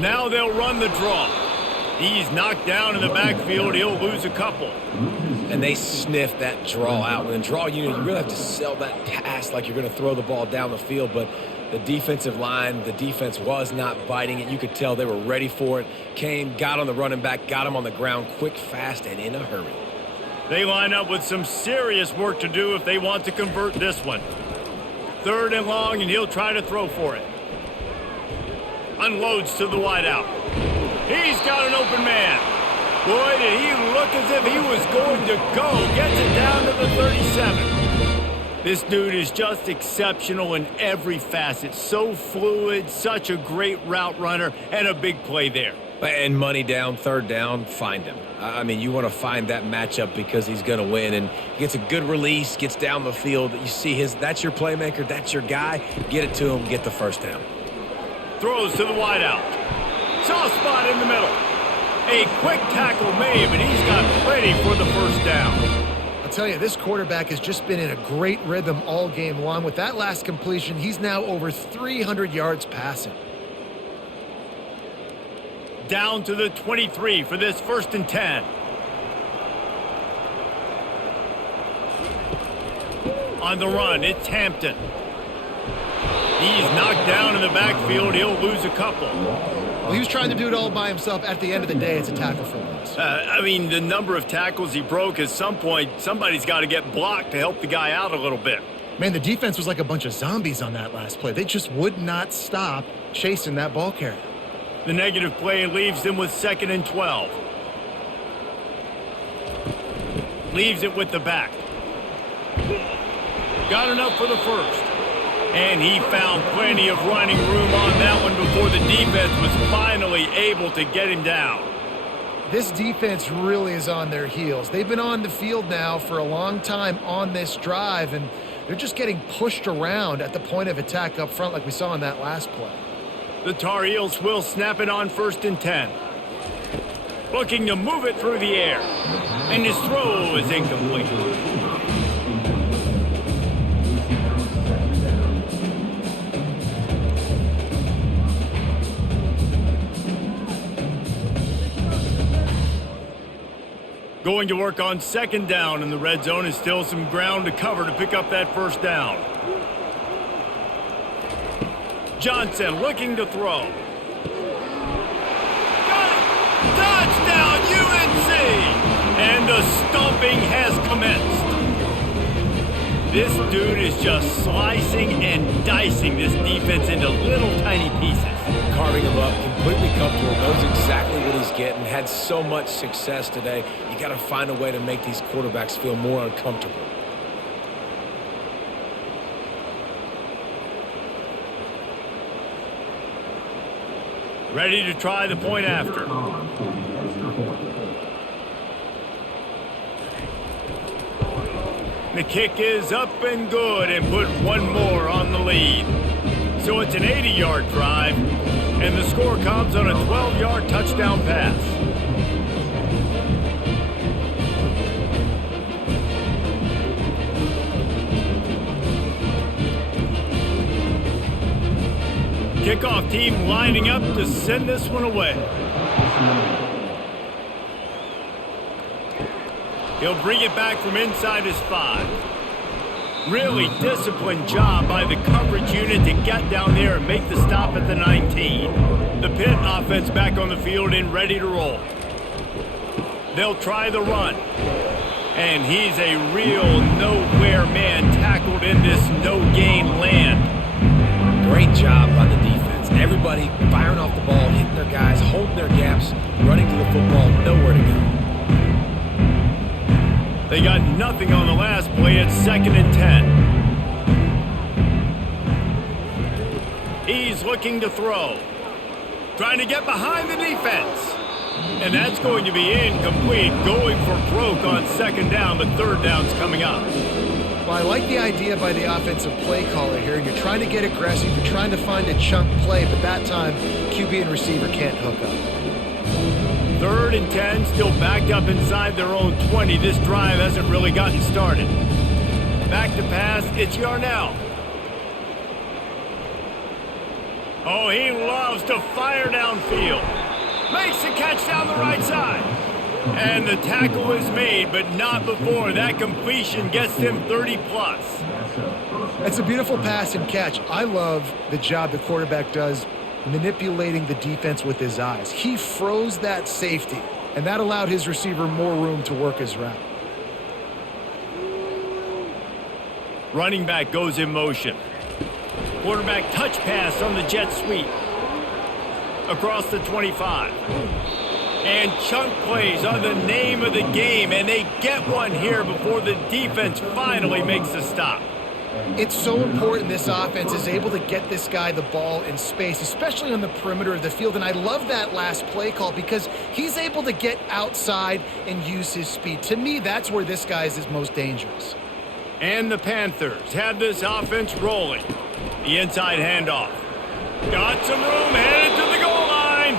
Now they'll run the draw. He's knocked down in the backfield. He'll lose a couple. And they sniff that draw out. When a draw unit, you really have to sell that pass like you're going to throw the ball down the field. But the defensive line, the defense was not biting it. You could tell they were ready for it. Came, got on the running back, got him on the ground quick, fast, and in a hurry. They line up with some serious work to do if they want to convert this one. 3rd and long, and he'll try to throw for it. Unloads to the wideout. He's got an open man. Boy, did he look as if he was going to go. Gets it down to the 37. This dude is just exceptional in every facet. So fluid, such a great route runner, and a big play there. And money down, 3rd down, find him. I mean, you want to find that matchup because he's going to win. And he gets a good release, gets down the field. You see that's your playmaker, that's your guy. Get it to him, get the 1st down. Throws to the wideout. Soft spot in the middle. A quick tackle made, but he's got plenty for the 1st down. I'll tell you, this quarterback has just been in a great rhythm all game long. With that last completion, he's now over 300 yards passing. Down to the 23 for this 1st and 10. On the run, it's Hampton. He's knocked down in the backfield. He'll lose a couple. Well, he was trying to do it all by himself. At the end of the day, it's a tackle for loss. I mean, the number of tackles he broke, at some point, somebody's got to get blocked to help the guy out a little bit. Man, the defense was like a bunch of zombies on that last play. They just would not stop chasing that ball carrier. The negative play leaves them with 2nd and 12. Leaves it with the back. Got enough for the 1st. And he found plenty of running room on that one before the defense was finally able to get him down. This defense really is on their heels. They've been on the field now for a long time on this drive, and they're just getting pushed around at the point of attack up front like we saw in that last play. The Tar Heels will snap it on 1st and 10. Looking to move it through the air. And his throw is incomplete. Going to work on 2nd down in the red zone, and still some ground to cover to pick up that 1st down. Johnson looking to throw. Got it! Touchdown, UNC! And the stomping has commenced. This dude is just slicing and dicing this defense into little tiny pieces. Carving him up, completely comfortable, knows exactly what he's getting, had so much success today. You got to find a way to make these quarterbacks feel more uncomfortable. Ready to try the point after. The kick is up and good, and put one more on the lead. So it's an 80-yard drive, and the score comes on a 12-yard touchdown pass. Kickoff team lining up to send this one away. He'll bring it back from inside his 5. Really disciplined job by the coverage unit to get down there and make the stop at the 19. The Pitt offense back on the field and ready to roll. They'll try the run. And he's a real nowhere man, tackled in this no-gain land. Great job by the defense. Everybody firing off the ball, hitting their guys, holding their gaps, running to the football, nowhere to go. They got nothing on the last play at 2nd and 10. He's looking to throw. Trying to get behind the defense. And that's going to be incomplete. Going for broke on 2nd down, but 3rd down's coming up. Well, I like the idea by the offensive play caller here. You're trying to get aggressive. You're trying to find a chunk play, but that time, QB and receiver can't hook up. 3rd and 10, still backed up inside their own 20. This drive hasn't really gotten started. Back to pass, it's Yarnell. Oh, he loves to fire downfield. Makes the catch down the right side. And the tackle is made, but not before that completion gets him 30+. It's a beautiful pass and catch. I love the job the quarterback does manipulating the defense with his eyes. He froze that safety, and that allowed his receiver more room to work his route. Running back goes in motion. Quarterback touch pass on the jet sweep. Across the 25. And chunk plays are the name of the game, and they get one here before the defense finally makes the stop. It's so important this offense is able to get this guy the ball in space, especially on the perimeter of the field. And I love that last play call because he's able to get outside and use his speed. To me, that's where this guy is his most dangerous. And the Panthers have this offense rolling. The inside handoff. Got some room, headed to the goal line.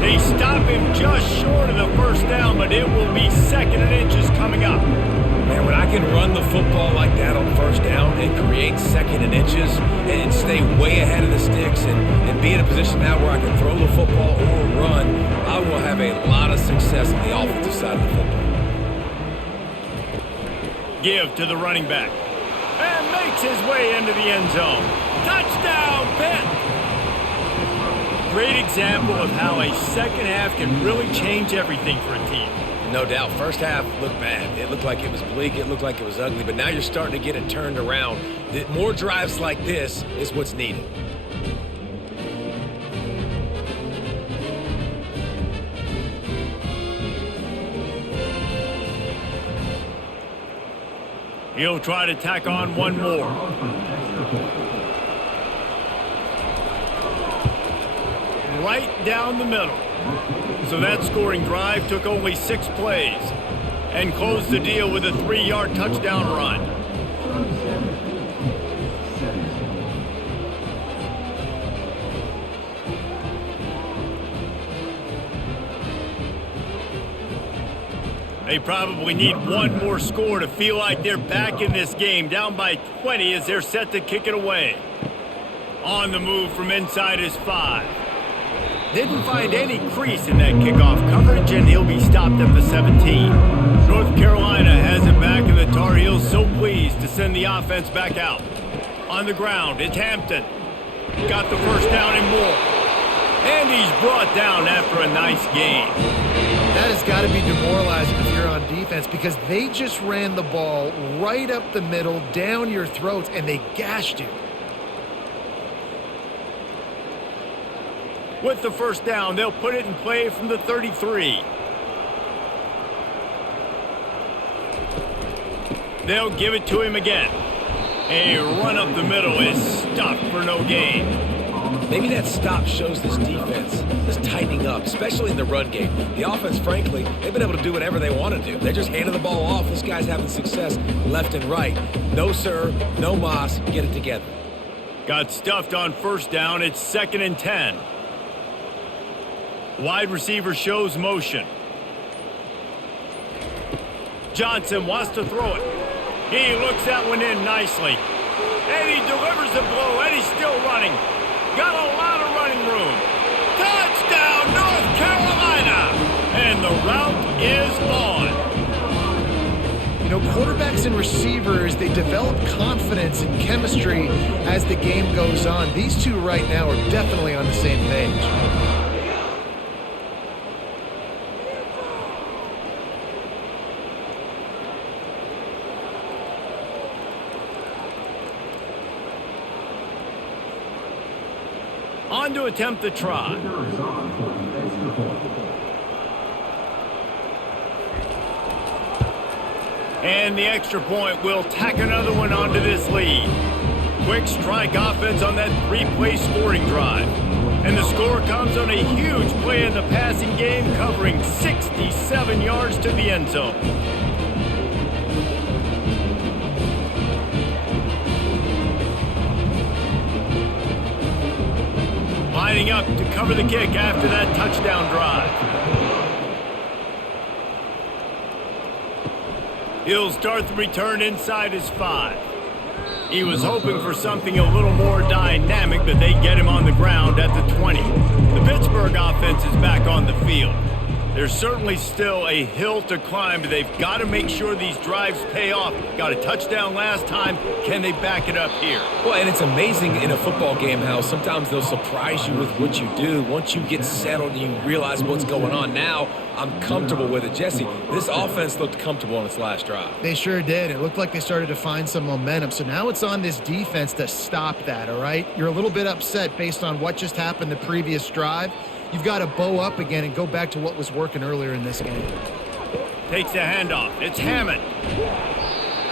They stop him just short of the first down, but it will be 2nd and inches coming up. Man, when I can run the football like that on first down and create 2nd and inches and stay way ahead of the sticks and be in a position now where I can throw the football or run, I will have a lot of success on the offensive side of the football. Give to the running back. And makes his way into the end zone. Touchdown, Pitt! Great example of how a second half can really change everything for a team. No doubt. First half looked bad. It looked like it was bleak. It looked like it was ugly. But now you're starting to get it turned around. More drives like this is what's needed. He'll try to tack on one more. Right down the middle. So that scoring drive took only 6 plays and closed the deal with a 3-yard touchdown run. They probably need one more score to feel like they're back in this game, down by 20 as they're set to kick it away. On the move from inside his 5. Didn't find any crease in that kickoff coverage, and he'll be stopped at the 17. North Carolina has it back, and the Tar Heels so pleased to send the offense back out. On the ground, it's Hampton. Got the first down and more. And he's brought down after a nice gain. That has got to be demoralizing if you're on defense because they just ran the ball right up the middle, down your throats, and they gashed you. With the first down, they'll put it in play from the 33. They'll give it to him again. A run up the middle is stuffed for no gain. Maybe that stop shows this defense is tightening up, especially in the run game. The offense, frankly, they've been able to do whatever they want to do. They're just handing the ball off. This guy's having success left and right. No, sir. No, Moss. Get it together. Got stuffed on first down. It's 2nd and 10. Wide receiver shows motion. Johnson wants to throw it. He looks that one in nicely. And he delivers the blow, and he's still running. Got a lot of running room. Touchdown, North Carolina! And the route is on. You know, quarterbacks and receivers, they develop confidence and chemistry as the game goes on. These two right now are definitely on the same page. On to attempt the try. And the extra point will tack another one onto this lead. Quick strike offense on that 3-play scoring drive. And the score comes on a huge play in the passing game, covering 67 yards to the end zone. Lining up to cover the kick after that touchdown drive. He'll start the return inside his 5. He was hoping for something a little more dynamic, but they get him on the ground at the 20. The Pittsburgh offense is back on the field. There's certainly still a hill to climb, but they've got to make sure these drives pay off. Got a touchdown last time. Can they back it up here? Well, and it's amazing in a football game how sometimes they'll surprise you with what you do. Once you get settled and you realize what's going on, now I'm comfortable with it. Jesse, this offense looked comfortable on its last drive. They sure did. It looked like they started to find some momentum. So now it's on this defense to stop that, all right? You're a little bit upset based on what just happened the previous drive. You've got to bow up again and go back to what was working earlier in this game. Takes the handoff. It's Hammond.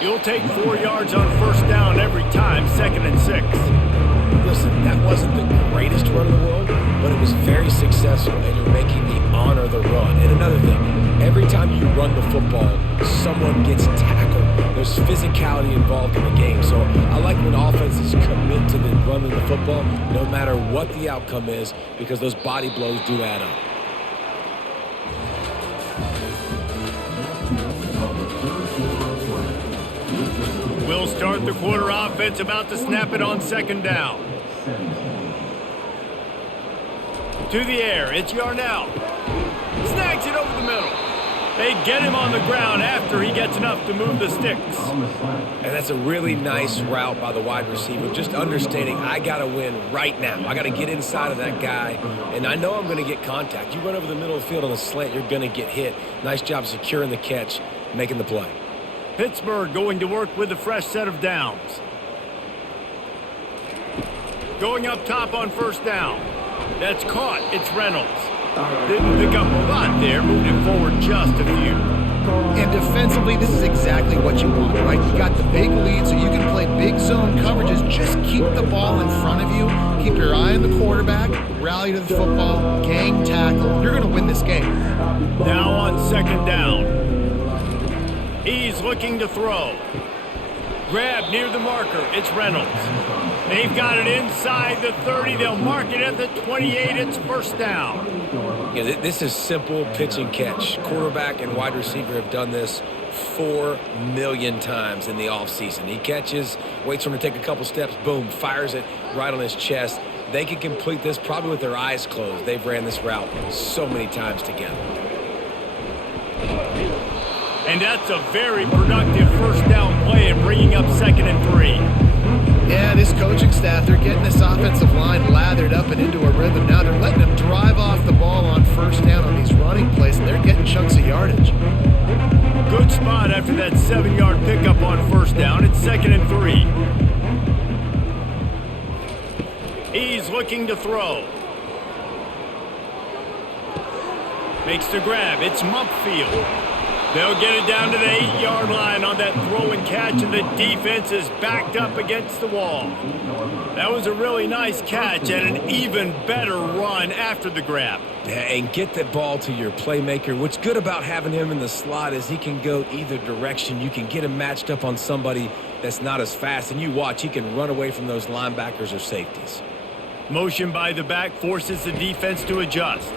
You'll take 4 yards on first down every time, 2nd and 6. Listen, that wasn't the greatest run in the world, but it was very successful, and you're making me honor the run. And another thing, every time you run the football, someone gets tackled. There's physicality involved in the game. So I like when offenses commit to the running the football, no matter what the outcome is, because those body blows do add up. We'll start the quarter offense, about to snap it on 2nd down. To the air, it's Yarnell. Snags it over the middle. They get him on the ground after he gets enough to move the sticks. And that's a really nice route by the wide receiver, just understanding I got to win right now. I got to get inside of that guy, and I know I'm going to get contact. You run over the middle of the field on a slant, you're going to get hit. Nice job securing the catch, making the play. Pittsburgh going to work with a fresh set of downs. Going up top on first down. That's caught. It's Reynolds. Didn't pick up a lot there, moved it forward just a few. And defensively, this is exactly what you want, right? You got the big lead, so you can play big zone coverages. Just keep the ball in front of you. Keep your eye on the quarterback. Rally to the football. Gang tackle. You're going to win this game. Now on 2nd down. He's looking to throw. Grab near the marker. It's Reynolds. They've got it inside the 30. They'll mark it at the 28. It's first down. Yeah, this is simple pitch and catch. Quarterback and wide receiver have done this 4 million times in the offseason. He catches, waits for him to take a couple steps, boom, fires it right on his chest. They can complete this probably with their eyes closed. They've ran this route so many times together. And that's a very productive first down play and bringing up 2nd and 3. Yeah, this coaching staff, they're getting this offensive line lathered up and into a rhythm. Now they're letting them drive off the ball on first down on these running plays, and they're getting chunks of yardage. Good spot after that 7-yard pickup on first down. It's 2nd and 3. He's looking to throw. Makes the grab. It's Mumpfield. They'll get it down to the 8-yard line on that throw and catch, and the defense is backed up against the wall. That was a really nice catch and an even better run after the grab. Yeah, and get the ball to your playmaker. What's good about having him in the slot is he can go either direction. You can get him matched up on somebody that's not as fast, and you watch, he can run away from those linebackers or safeties. Motion by the back forces the defense to adjust.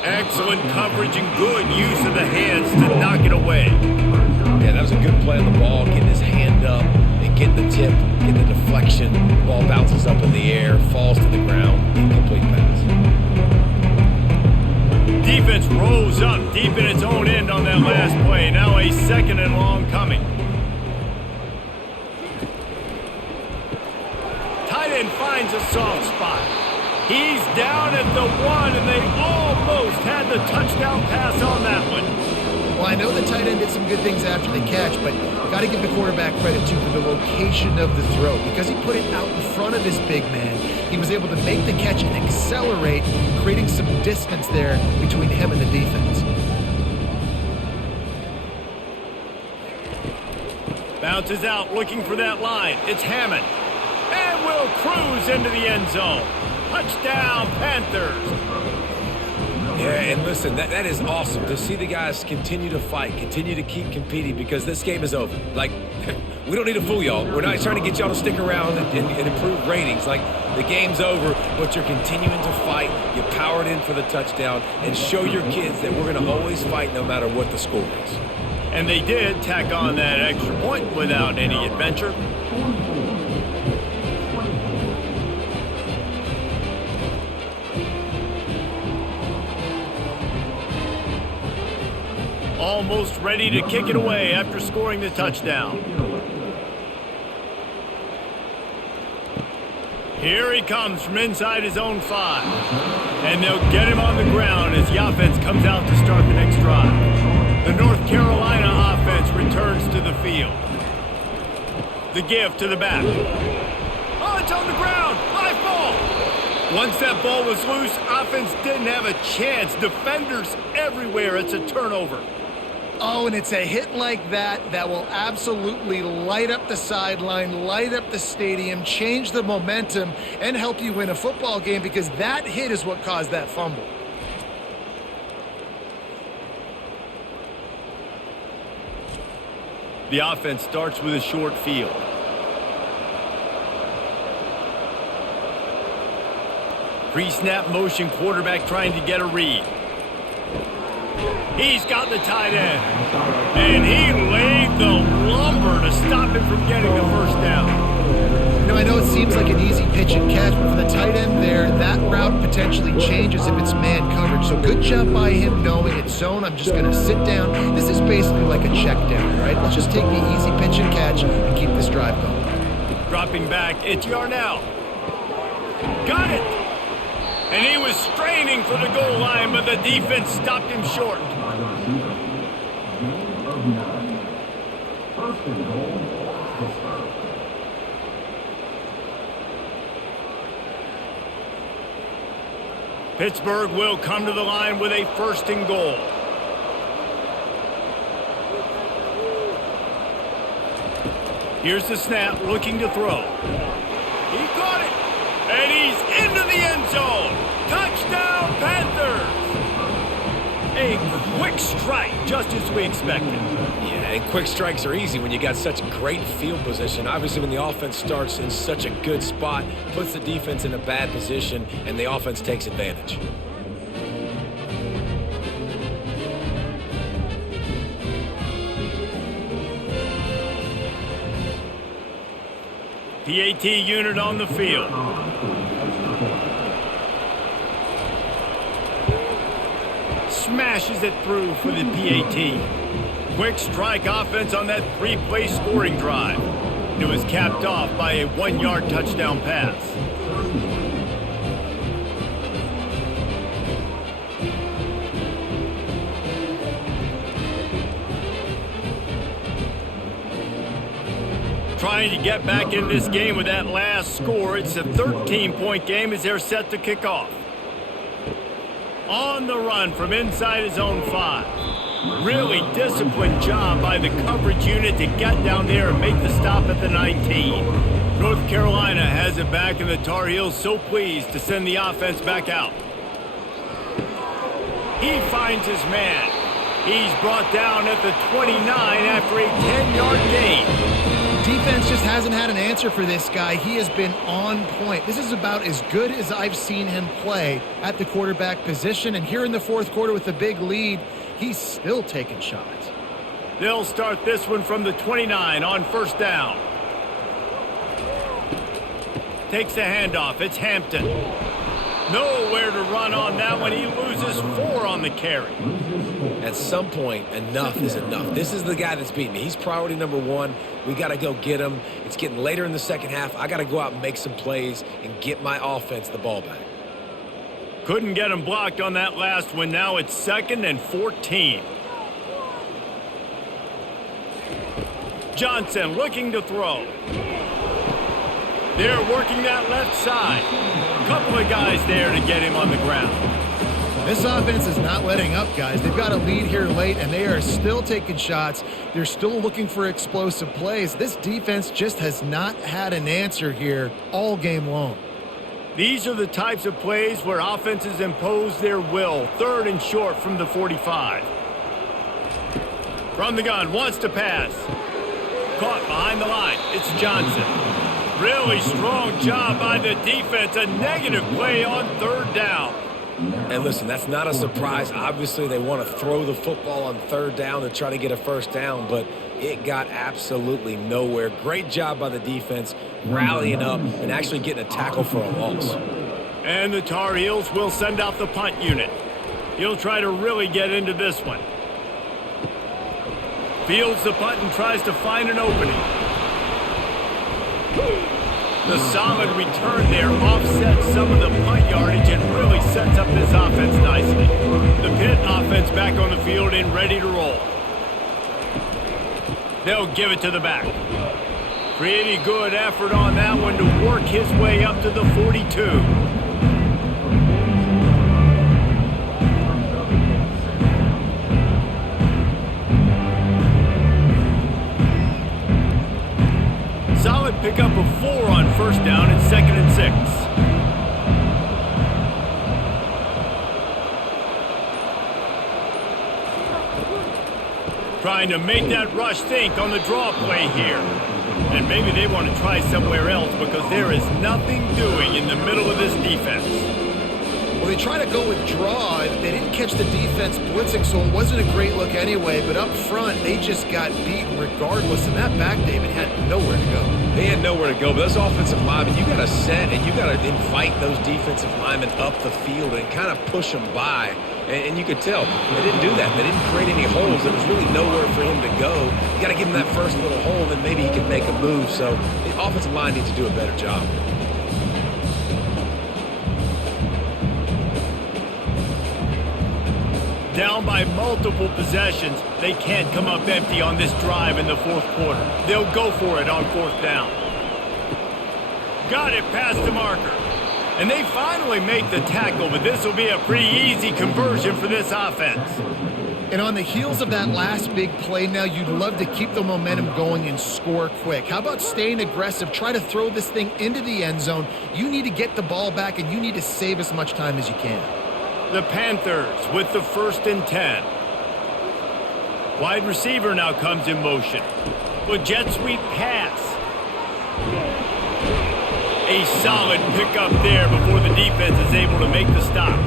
Excellent coverage and good use of the hands to knock it away. Yeah, that was a good play on the ball, getting his hand up and getting the tip, getting the deflection. Ball bounces up in the air, falls to the ground, incomplete pass. Defense rose up deep in its own end on that last play. Now a 2nd and long coming. Tight end finds a soft spot. He's down at the 1, and they almost had the touchdown pass on that one. Well, I know the tight end did some good things after the catch, but got to give the quarterback credit, too, for the location of the throw. Because he put it out in front of his big man, he was able to make the catch and accelerate, creating some distance there between him and the defense. Bounces out, looking for that line. It's Hammond. And will cruise into the end zone. Touchdown, Panthers. Yeah, and listen, that is awesome to see the guys continue to fight, continue to keep competing, because this game is over. Like, we don't need to fool y'all. We're not trying to get y'all to stick around and improve ratings. Like, the game's over, but you're continuing to fight. You powered in for the touchdown and show your kids that we're going to always fight no matter what the score is. And they did tack on that extra point without any adventure. almost ready to kick it away after scoring the touchdown. Here he comes from inside his own 5. And they'll get him on the ground as the offense comes out to start the next drive. The North Carolina offense returns to the field. The give to the back. Oh, it's on the ground. Live ball. Once that ball was loose, offense didn't have a chance. Defenders everywhere. It's a turnover. Oh, and it's a hit like that that will absolutely light up the sideline, light up the stadium, change the momentum, and help you win a football game because that hit is what caused that fumble. The offense starts with a short field. Pre-snap motion, quarterback trying to get a read. He's got the tight end. And he laid the lumber to stop him from getting the first down. You know, I know it seems like an easy pitch and catch, but for the tight end there, that route potentially changes if it's man coverage. So good job by him knowing it's zone. I'm just going to sit down. This is basically like a check down, right? Let's just take the easy pitch and catch and keep this drive going. Dropping back, it's Yarnell. Got it. And he was straining for the goal line, but the defense stopped him short. First and goal, Pittsburgh. Pittsburgh will come to the line with a first and goal. Here's the snap, looking to throw. He caught it, and he's into the end zone. Touchdown, Panthers! A quick strike, just as we expected. Yeah, and quick strikes are easy when you got such great field position. Obviously, when the offense starts in such a good spot, puts the defense in a bad position, and the offense takes advantage. PAT unit on the field. Smashes it through for the PAT. Quick strike offense on that 3-play scoring drive. It was capped off by a 1-yard touchdown pass. Trying to get back in this game with that last score. It's a 13-point game as they're set to kick off. On the run from inside his own 5. Really disciplined job by the coverage unit to get down there and make the stop at the 19. North Carolina has it back, and the Tar Heels so pleased to send the offense back out. He finds his man. He's brought down at the 29 after a 10-yard gain. Defense just hasn't had an answer for this guy. He has been on point. This is about as good as I've seen him play at the quarterback position. And here in the fourth quarter with the big lead, he's still taking shots. They'll start this one from the 29 on first down. Takes the handoff. It's Hampton. Nowhere to run on that one. He loses 4 on the carry. At some point, enough is enough. This is the guy that's beating me. He's priority number 1. We got to go get him. It's getting later in the second half. I got to go out and make some plays and get my offense the ball back. Couldn't get him blocked on that last one. Now it's 2nd and 14. Johnson looking to throw. They're working that left side. Couple of guys there to get him on the ground. This offense is not letting up, guys. They've got a lead here late, and they are still taking shots. They're still looking for explosive plays. This defense just has not had an answer here all game long. These are the types of plays where offenses impose their will. 3rd and short from the 45. From the gun, wants to pass. Caught behind the line. It's Johnson. Really strong job by the defense. A negative play on 3rd down. And listen, that's not a surprise. Obviously, they want to throw the football on 3rd down to try to get a first down, but it got absolutely nowhere. Great job by the defense rallying up and actually getting a tackle for a loss. And the Tar Heels will send out the punt unit. He'll try to really get into this one. Fields the punt and tries to find an opening. The solid return there offsets some of the punt yardage and really sets up this offense nicely. The Pitt offense back on the field and ready to roll. They'll give it to the back. Pretty good effort on that one to work his way up to the 42. Solid pick up of 4 on first down and 2nd and 6. Trying to make that rush think on the draw play here. And maybe they want to try somewhere else because there is nothing doing in the middle of this defense. Well, they try to go with draw. They didn't catch the defense blitzing, so it wasn't a great look anyway. But up front, they just got beaten regardless. And that back, David, had nowhere to go. They had nowhere to go. But those offensive linemen, you got to set and you got to invite those defensive linemen up the field and kind of push them by. And you could tell they didn't do that. They didn't create any holes. There was really nowhere for him to go. You got to give him that first little hole, then maybe he can make a move. So the offensive line needs to do a better job. Down by multiple possessions, they can't come up empty on this drive in the 4th quarter. They'll go for it on 4th down. Got it past the marker. And they finally make the tackle, but this will be a pretty easy conversion for this offense. And on the heels of that last big play now, you'd love to keep the momentum going and score quick. How about staying aggressive? Try to throw this thing into the end zone. You need to get the ball back, and you need to save as much time as you can. The Panthers with the 1st and 10. Wide receiver now comes in motion. With jet sweep pass. A solid pickup there before the defense is able to make the stop.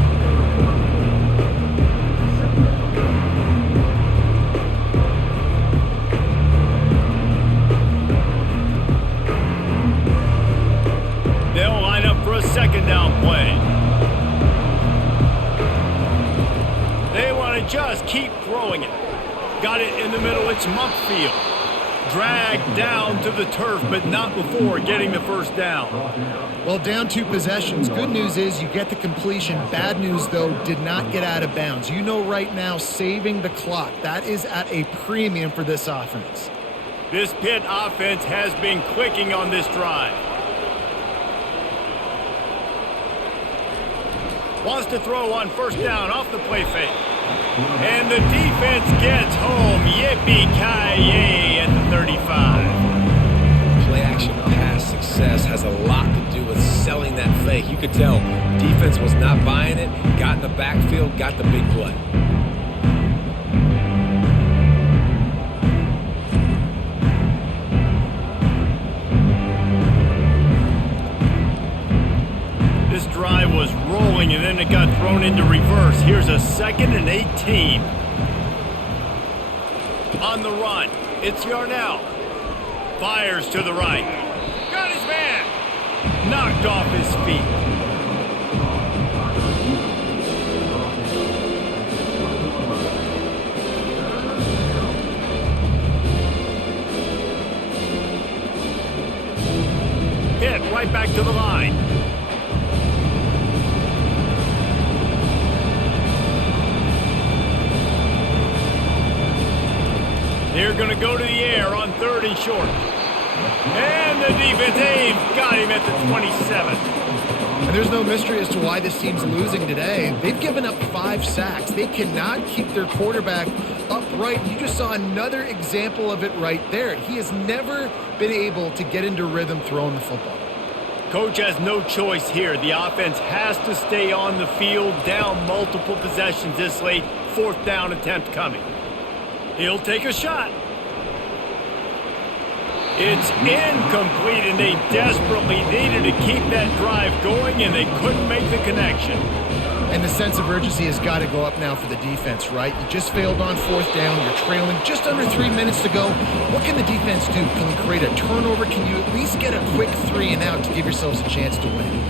They'll line up for a 2nd down play. They want to just keep throwing it. Got it in the middle. It's Mumpfield. Dragged down to the turf, but not before getting the 1st down. Well, down 2 possessions. Good news is you get the completion. Bad news, though, did not get out of bounds. You know right now, saving the clock, that is at a premium for this offense. This Pitt offense has been clicking on this drive. Wants to throw on 1st down off the play fake. And the defense gets home. Yippee-ki-yay at the 35. Play action pass success has a lot to do with selling that fake. You could tell defense was not buying it, got in the backfield, got the big play. This drive was rolling and then it got thrown into reverse. Here's a 2nd and 18. On the run, it's Yarnell. Fires to the right. Got his man. Knocked off his feet. Pitt right back to the line. They're going to go to the air on 3rd and short. And the defense aims. Got him at the 27. And there's no mystery as to why this team's losing today. They've given up 5 sacks. They cannot keep their quarterback upright. You just saw another example of it right there. He has never been able to get into rhythm throwing the football. Coach has no choice here. The offense has to stay on the field, down multiple possessions this late. 4th down attempt coming. He'll take a shot. It's incomplete, and they desperately needed to keep that drive going, and they couldn't make the connection. And the sense of urgency has got to go up now for the defense, right? You just failed on fourth down. You're trailing just under 3 minutes to go. What can the defense do? Can you create a turnover? Can you at least get a quick 3 and out to give yourselves a chance to win?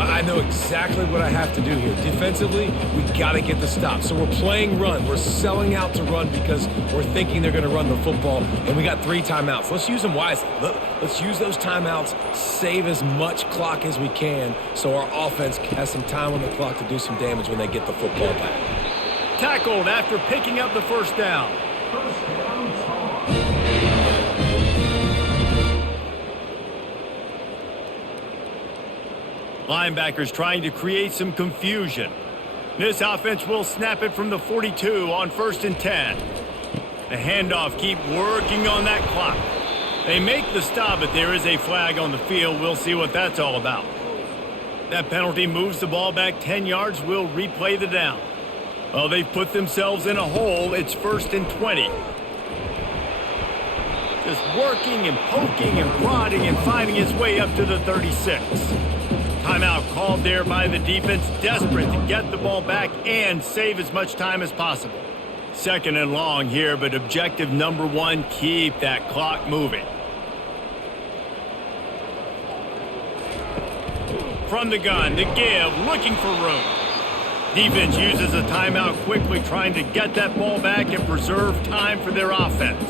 I know exactly what I have to do here. Defensively, we got to get the stop. So we're playing run. We're selling out to run because we're thinking they're going to run the football, and we got 3 timeouts. Let's use them wisely. Let's use those timeouts, save as much clock as we can so our offense has some time on the clock to do some damage when they get the football back. Tackled after picking up the first down. First down, Tar. Linebackers trying to create some confusion. This offense will snap it from the 42 on 1st and 10. The handoff, keep working on that clock. They make the stop, but there is a flag on the field. We'll see what that's all about. That penalty moves the ball back 10 yards. We'll replay the down. Well, they've put themselves in a hole. It's 1st and 20. Just working and poking and prodding and finding his way up to the 36. Timeout called there by the defense, desperate to get the ball back and save as much time as possible. 2nd and long here, but objective number 1, keep that clock moving. From the gun, the give, looking for room. Defense uses a timeout quickly, trying to get that ball back and preserve time for their offense.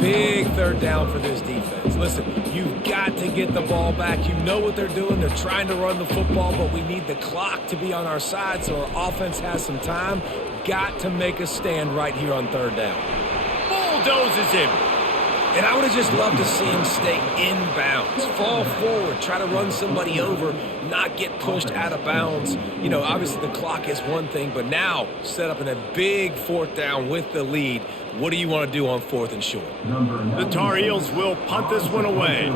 Big 3rd down for this defense. Listen, you've got to get the ball back. You know what they're doing. They're trying to run the football, but we need the clock to be on our side so our offense has some time. Got to make a stand right here on 3rd down. Bulldozes him. And I would have just loved to see him stay in bounds, fall forward, try to run somebody over, not get pushed out of bounds. You know, obviously the clock is one thing, but now set up in a big 4th down with the lead. What do you want to do on 4th and short? The Tar Heels will punt this one away.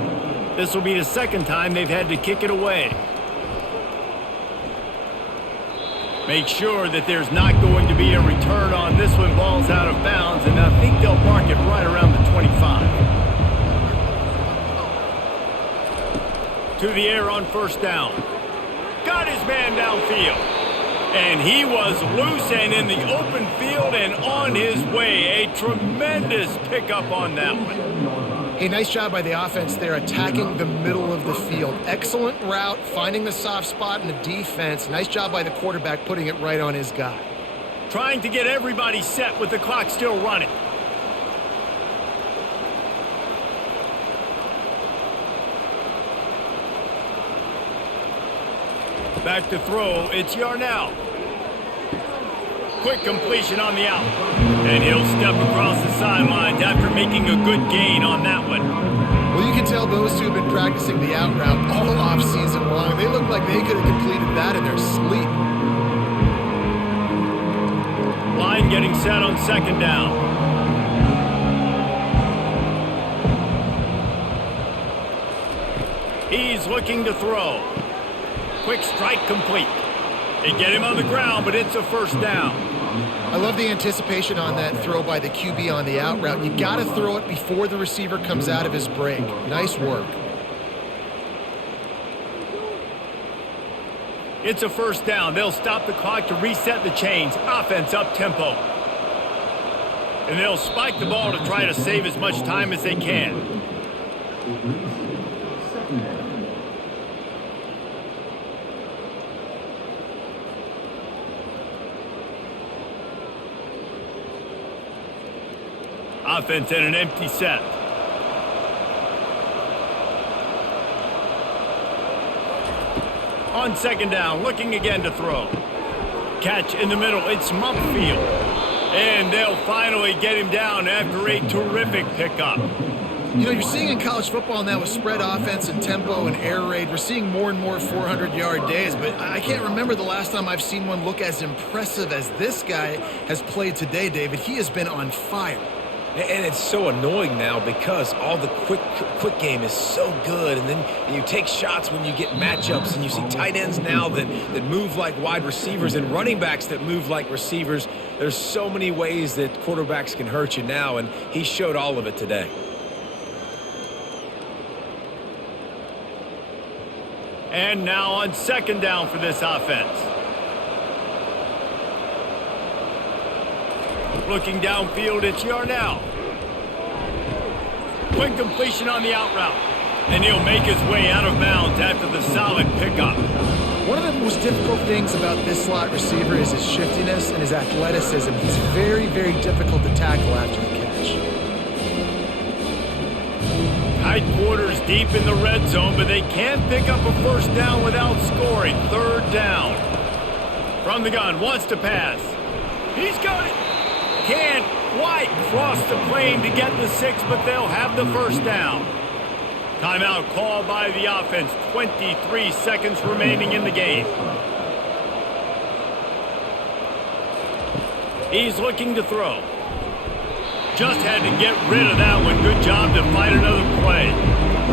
This will be the 2nd time they've had to kick it away. Make sure that there's not going to be a return on this one. Ball's out of bounds, and I think they'll mark it right around the 25. To the air on 1st down. Got his man downfield. And he was loose and in the open field and on his way. A tremendous pickup on that one. Hey, nice job by the offense there, attacking the middle of the field. Excellent route, finding the soft spot in the defense. Nice job by the quarterback putting it right on his guy. Trying to get everybody set with the clock still running. Back to throw, it's Yarnell. Quick completion on the out. And he'll step across the sidelines after making a good gain on that one. Well, you can tell those two have been practicing the out route all off-season long. They look like they could have completed that in their sleep. Line getting set on 2nd down. He's looking to throw. Quick strike complete. They get him on the ground, but it's a 1st down. I love the anticipation on that throw by the QB on the out route. You got to throw it before the receiver comes out of his break. Nice work. It's a 1st down. They'll stop the clock to reset the chains. Offense up tempo. And they'll spike the ball to try to save as much time as they can. Offense in an empty set. On 2nd down, looking again to throw. Catch in the middle, it's Mumpfield. And they'll finally get him down after a terrific pickup. You know, you're seeing in college football now with spread offense and tempo and air raid, we're seeing more and more 400-yard days, but I can't remember the last time I've seen one look as impressive as this guy has played today, David. He has been on fire. And it's so annoying now because all the quick game is so good, and then you take shots when you get matchups, and you see tight ends now that move like wide receivers and running backs that move like receivers. There's so many ways that quarterbacks can hurt you now, and he showed all of it today. And now on 2nd down for this offense. Looking downfield, it's Yarnell. Quick completion on the out route. And he'll make his way out of bounds after the solid pickup. One of the most difficult things about this slot receiver is his shiftiness and his athleticism. He's very, very difficult to tackle after the catch. Tight quarters deep in the red zone, but they can pick up a first down without scoring. Third down. From the gun, wants to pass. He's got it. Can't quite cross the plane to get the 6, but they'll have the first down. Timeout called by the offense. 23 seconds remaining in the game. He's looking to throw. Just had to get rid of that one. Good job to fight another play.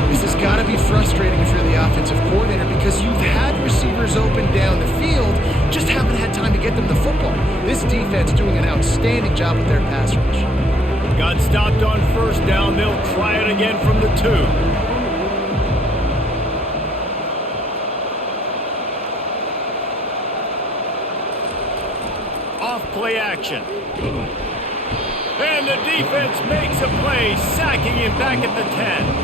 This has got to be frustrating if you're the offensive coordinator because you've had receivers open down the field, just haven't had time to get them the football. This defense doing an outstanding job with their pass rush. Got stopped on first down. They'll try it again from the 2. Off play action. And the defense makes a play, sacking him back at the 10.